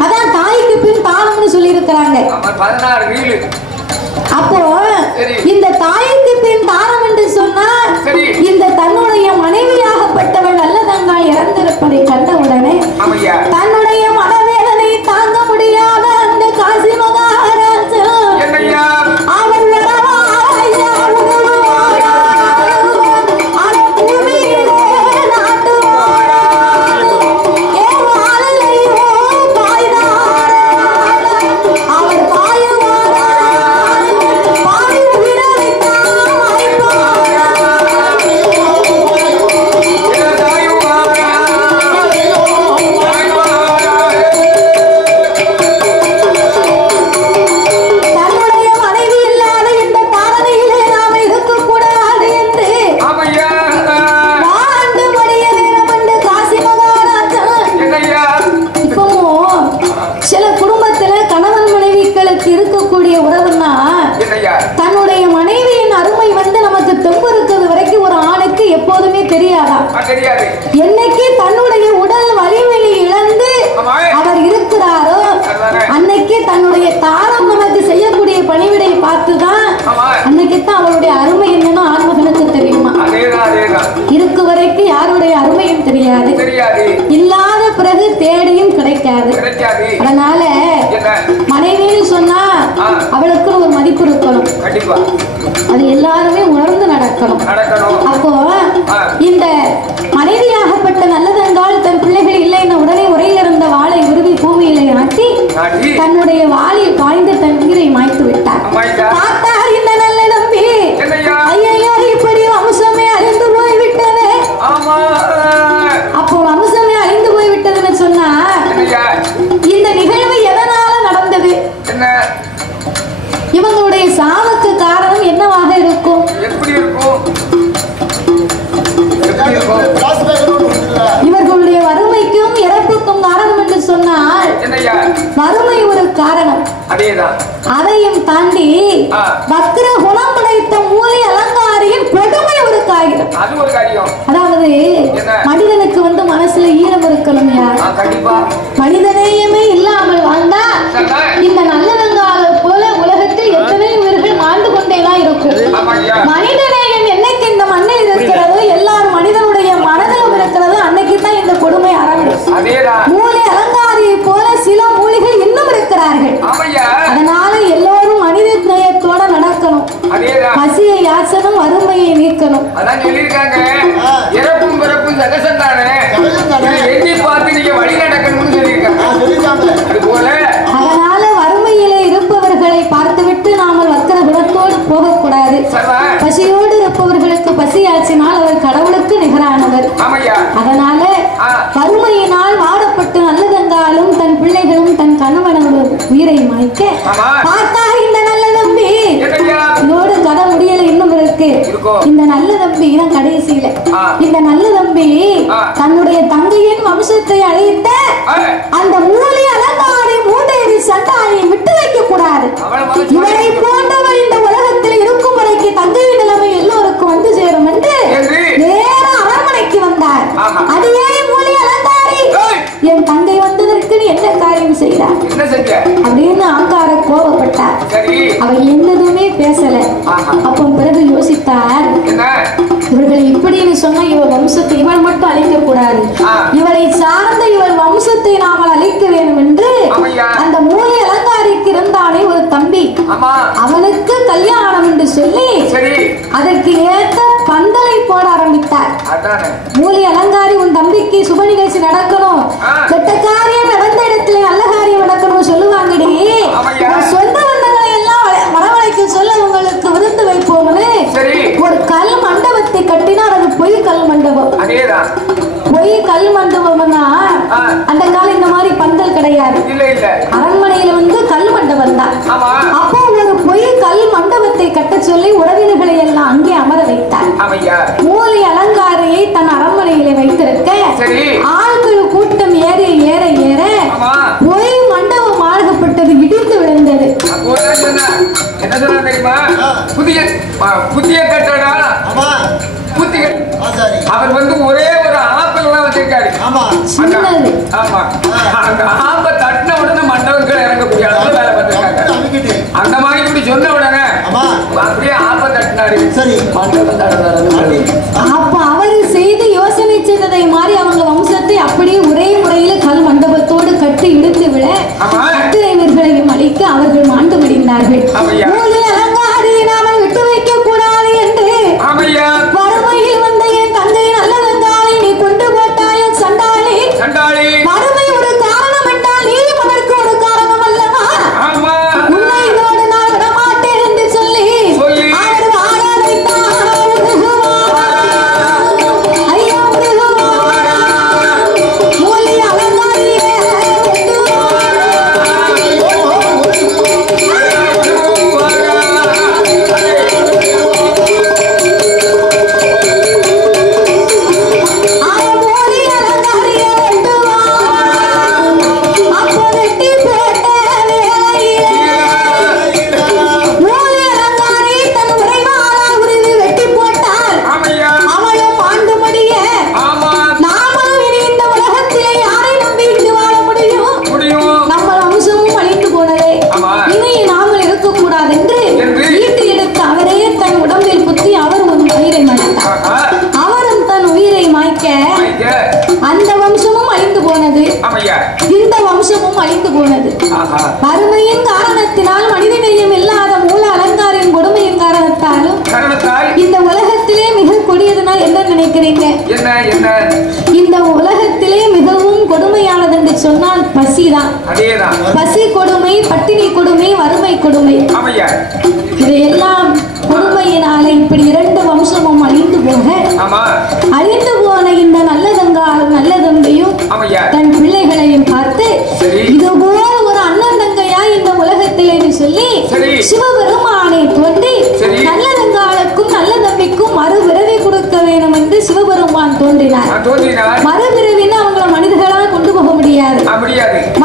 அதான் தாய்க்கு பின் தானம்னு சொல்லி இருக்கிறாங்க. அப்போ இந்த தாய்க்கு பின் தானம் என்று சொன்னா இந்த தன்னுடைய மனைவியாகப்பட்டவள் நல்லதங்காய் இறந்திருப்பதை கண்டவுடனே தன்னுடைய மனவேதனை தாங்க முடியாத அந்த காசி மகாராஜா அவர் வரவாயா உதவுவாரா, அந்த பூமியிலே நாட்டுவாரா, ஏ வாழையோ பாய்தாரா, அவர் பாயுவாரா, பாய் விடலைத்தான் வாய்ப்பாரா. தன்னுடைய மனைவி இல்லாத இந்த பாரதியிலே நாம இருக்கக்கூடாது என்று வாழ்ந்து மடிய வேணும் என்று காசி மகாராஜா. இப்பவும் சில குடும்பத்துல கணவன் மனைவிகளுக்கு இருக்கக்கூடிய உறவுன்னா தன்னுடைய மனைவியின் அருமை வந்து நமக்கு தெம்பு இருக்கிறது வரைக்கும் ஒரு ஆணுக்கு எப்போதுமே தெரியாதா. என்னைக்கு தன்னுடைய உடல் வலிமையை இழந்து அவர் இருக்கிறாரோ அன்னைக்கு தன்னுடைய தாரம் நமக்கு செய்யக்கூடிய பணிவிடை பார்த்துதான் அன்னைக்குத்தான் அவருடைய அருமை என்னன்னு ஆண்மகனுக்கு தெரியுமா. இருக்கு வரைக்கும் யாருடைய அருமையும் தெரியாது, இல்லாத பிறகு தேடியும் கிடைக்காது. அதனால மனைவின்னு சொன்னா அவளுக்கு ஒரு மதிப்பு இருக்கணும், அது எல்லாருமே உணர்ந்து நடக்கணும். அப்போ இந்த மனைவியாகப்பட்ட நல்லதென்றால் தன் பிள்ளைகள் இல்லைன்னு உடனே உரையில் இருந்த வாளை உருவி பூமியிலே ஆட்டி தன்னுடைய வாளில் காய்ந்து தன் உயிரை மாய்த்து விட்டார். பார்த்தார் இந்த நல்ல நம்பி, ஐயோ இப்படி வம்சமே அறிந்து இவங்களுடைய சாவுக்கு காரணம் என்னவாக இருக்கும்? எப்படி இருக்கும்? இவர்களுடைய வறுமைக்கும் இறப்புக்கும் காரணம் என்று சொன்னால் வறுமை ஒரு காரணம். அதையும் தாண்டி வக்ர குணம் படைத்த மூலி அலங்காரியின் கொடுமை ஒரு காரியம். அதாவது மனிதனுக்கு மனசுல ஈரம் இருக்கணும். மனிதநேயமே இல்லாமல் வாழ்ந்தா இந்த நல்லதங்கால போல உலகத்தில் எத்தனை உயிர்கள் வாழ்ந்து கொண்டேதான் இருக்கும். மனிதநேயம் என்னைக்கு இந்த மண்ணில் இருக்கிறதோ எல்லாரும் மனிதனுடைய மனதிலும் இருக்கிறதோ அன்னைக்கு தான் இந்த கொடுமை ஆரம்பிக்கும். மூலி அலங்காரியை போல சில மூலிகள் இன்னும் இருக்கிறார்கள். அதனால எல்லோரும் மனித நேயத்தோட நடக்கணும். பசியை யாசனம் வறுமையை நீக்கணும். அதனால வறுமையிலே இருப்பவர்களை பார்த்துவிட்டு நாம வக்கர குணத்தோடு போகக்கூடாது. பசியோடு இருப்பவர்களுக்கு பசியாச்சினால் அவர் கடவுளுக்கு நிகரானவர். அதனால வறுமையினால் வாடப்பட்டு நல்லதென்றாலும் தன் பிள்ளைகளும் தன் கணவனோட உயிரை மாய்க்க பார்த்தா இந்த நல்ல தம்பி இதோடு கதை முடியல இன்னும் இருக்கு. இந்த நல்ல தம்பி தான் கடைசியில இந்த நல்ல தம்பி தன்னுடைய தங்கையின் வம்சத்தை அழைத்த அந்த மூலி அலங்காரி மூதேவி சண்டாயை விட்டு வைக்க கூடாது. இவரை போன்றவர் இந்த உலகத்தில் இருக்கும் வரைக்கு தங்கையின் நிலைமை எல்லோருக்கும் வந்து சேரும் என்று நேர அரண்மனைக்கு வந்தார். அதுவே மூலி அலங்காரி என் தங்கை வந்ததற்கு என்ன காரியம் செய்தார் அப்படின்னு ஆங்கார கோபப்பட்டார். அவர் என்னதுமே பேசல. அப்போ பிறகு யோசித்தார், இவர்களை இப்படின்னு சொன்னா இவர் வம்சத்தை இவள் மட்டும் அழிக்க கூடாது, இவளை சார்ந்த இவள் வம்சத்தை நாமல் அழிக்க வேண்டும் என்று அந்த மூலி அலங்காரிக்கு இருந்தானே ஒரு தம்பி, அவனுக்கு கல்யாணம் என்று சொல்லி அதற்கு ஏற்ற பந்தலை போட ஆரம்பித்தார். மூலி அலங்காரி உன் தம்பிக்கு சுப நிகழ்ச்சி நடக்கணும், கெட்ட காரியம் நடந்த இடத்துல நல்ல காரியம் நடக்கணும் சொல்லுவாங்கடி, சொந்த பந்தங்களை எல்லாம் வரவழைக்க சொல்ல உங்களுக்கு விருந்து வைப்போம்னு ஒரு கல் மண்டபத்தை கட்டினார். அது பொய் கல் மண்டபம். பொய் கல் மண்டபம்னா அந்த காலம் இந்த மாதிரி பந்தல் கிடையாது. அரண்மனையில கல் மண்டபம் தான். அப்போ ஒரு பொய் கல் மண்டபத்தை கட்ட சொல்லி உறவினர்களை எல்லாம் அங்கே அமர வைத்தார். மூலி அலங்காரியை தன் அரண்மனையில வைத்திருக்க ஆட்கள் கூட்டம் ஏற ஏற ஏற பொய் மண்டபம் ஆழ்கப்பட்டது, இடிந்து விழுந்தது. புதிய கட்டடா அவர் ஒரே ஒரு ஆப்பிள் தான் வச்சிருக்காரு. அந்த ஆப்பை தட்டின உடனே மண்டபங்கள் இறங்கக்கூடிய அளவுல வேலை பார்த்திருக்காங்க. அந்த மாதிரி இப்படி சொன்ன உடனே அப்படியே ஆப்பை தட்டினாரு. அப்ப அவர் செய்து யோசனை செய்ததை மாதிரி அவங்க வம்சத்தை அப்படியே ஒரே முறையில கல் மண்டபத்தோடு கட்டி இடித்து விட அத்திரைவர்களையும் அழிக்க அவர்கள் மாண்டு முடிந்தார்கள். அலங்காரி நாம விட்டு வைக்க கூடாது என்று வறுமையில் வந்த என் தங்கை நல்லதங்காலை நீ கொண்டு போட்டாயோ சண்டாளி. வறுமை ஒரு காரணம் என்றால் நீ அதற்கு ஒரு காரணம் அல்லவா? உன்னை இதோடு நான் விடமாட்டேன் என்று சொல்லி அவர் வாழ வைத்தார். ஐயா மூலி அலங்காரியே இந்த வம்சமும் அழிந்து போனது. வறுமையின் காரணத்தினால் மனிதநேயம் இல்லாத மூல அலங்காரின் கொடுமையின் காரணத்தாலும் இந்த உலகத்திலே மிக கொடியதுனா என்ன நினைக்கிறீங்க? இந்த உலகத்திலே மிகவும் கொடுமையானது என்று சொன்னால் பசிதான். பசி கொடுமை, பட்டினி கொடுமை, வறுமை கொடுமை, இதையெல்லாம் கொடுமையினால இப்படி இரண்டு வம்சமும் அழிந்து போக அழிந்து போன இந்த நல்லதங்காலும் நல்லதங்கையும் தன் பிள்ளைகளையும் பார்த்து இதுபோல் ஒரு அண்ணன் தங்கையா இந்த உலகத்திலே சிவபெருமானை தோன்றி நல்ல வெங்காலுக்கும் நல்ல தம்பிக்கும் மறுபிறவி கொடுக்க வேண்டும் என்று சிவபெருமான் தோன்றினார். மறுபிறவின்னு அவங்கள மனிதர்களால் கொண்டு போக முடியாது.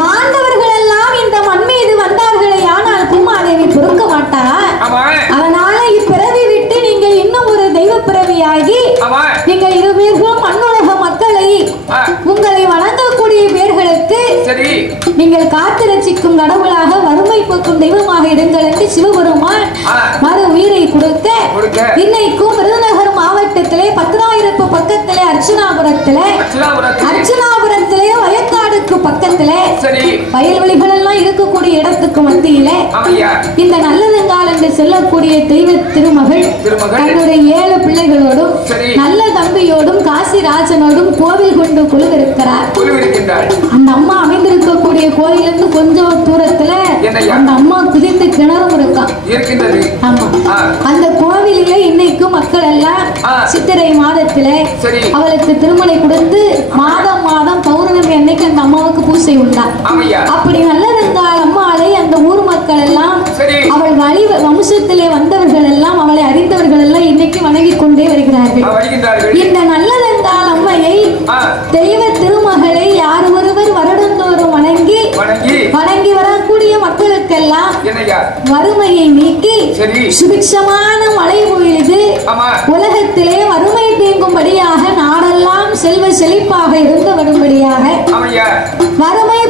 மாண்டவர்கள் எல்லாம் இந்த மண் மீது வந்தார்களே, ஆனால் பூமாதேவி பொறுக்க மாட்டார். அதனால இப்பிறவி விட்டு நீங்க இன்னும் ஒரு தெய்வ பிறவியாகி நீங்க இருவர்களும் மண்ணுலக மக்களை உங்களை வணங்கக்கூடிய பேர்களுக்கு நீங்கள் காத்து ரட்சிக்கும் கடவுளாக வறுமை போக்கும் தெய்வமாக இருங்கள் என்று சிவபெருமான் மறு உயிரை கொடுக்க இன்னைக்கும் விருதுநகர் மாவட்டத்திலே 10,000 பக்கத்திலே அர்ச்சனாபுரத்திலே வயக்காடுக்கு பக்கத்திலே வயல்வெளிகள் எல்லாம் இருக்கக்கூடிய இடத்துக்கு மத்தியிலே இந்த நல்லதங்கால் என்று சொல்லக்கூடிய தெய்வ திருமகள் தன்னுடைய 7 பிள்ளைகளோடும் நல்ல தம்பியோடும் காசிராஜனோடும் கோவில் கொண்டு குழுவிருக்கிறார். அந்த அம்மா அமைந்திருக்கக்கூடிய கோயிலிருந்து கொஞ்சம் தூரத்துல அந்த அம்மா குதித்து கிணறும் இருக்கான். அந்த கோவிலிலே இன்னைக்கும் மக்கள் எல்லாம் சித்திரை மாதத்திலே அவளுக்கு திருமலை கொடுத்து மாதம் மாதம் பௌர்ணமி அன்னைக்கு அந்த அம்மாவுக்கு பூசை உண்டா. அப்படி நல்லதங்கால் அம்மாளை அந்த ஊர் மக்கள் எல்லாம் அவள் வழி வம்சத்திலே வந்தவர்கள் எல்லாம் அவளை அறிந்தவர்கள் எல்லாம் இன்னைக்கு வணங்கி கொண்டே வருகிறார்கள். இந்த நல்லதங்கால் அம்மையை தெய்வ திருமகளை யார் ஒருவர் வருடந்தோறும் வணங்கி வரக்கூடிய மக்களுக்கெல்லாம் வறுமையை நீக்கி சுபிட்சமான மழை பொழிது உலகத்திலே வறுமை தேங்கும்படியாக நாடெல்லாம் செல்வ செழிப்பாக இருந்து வரும்படியாக வறுமை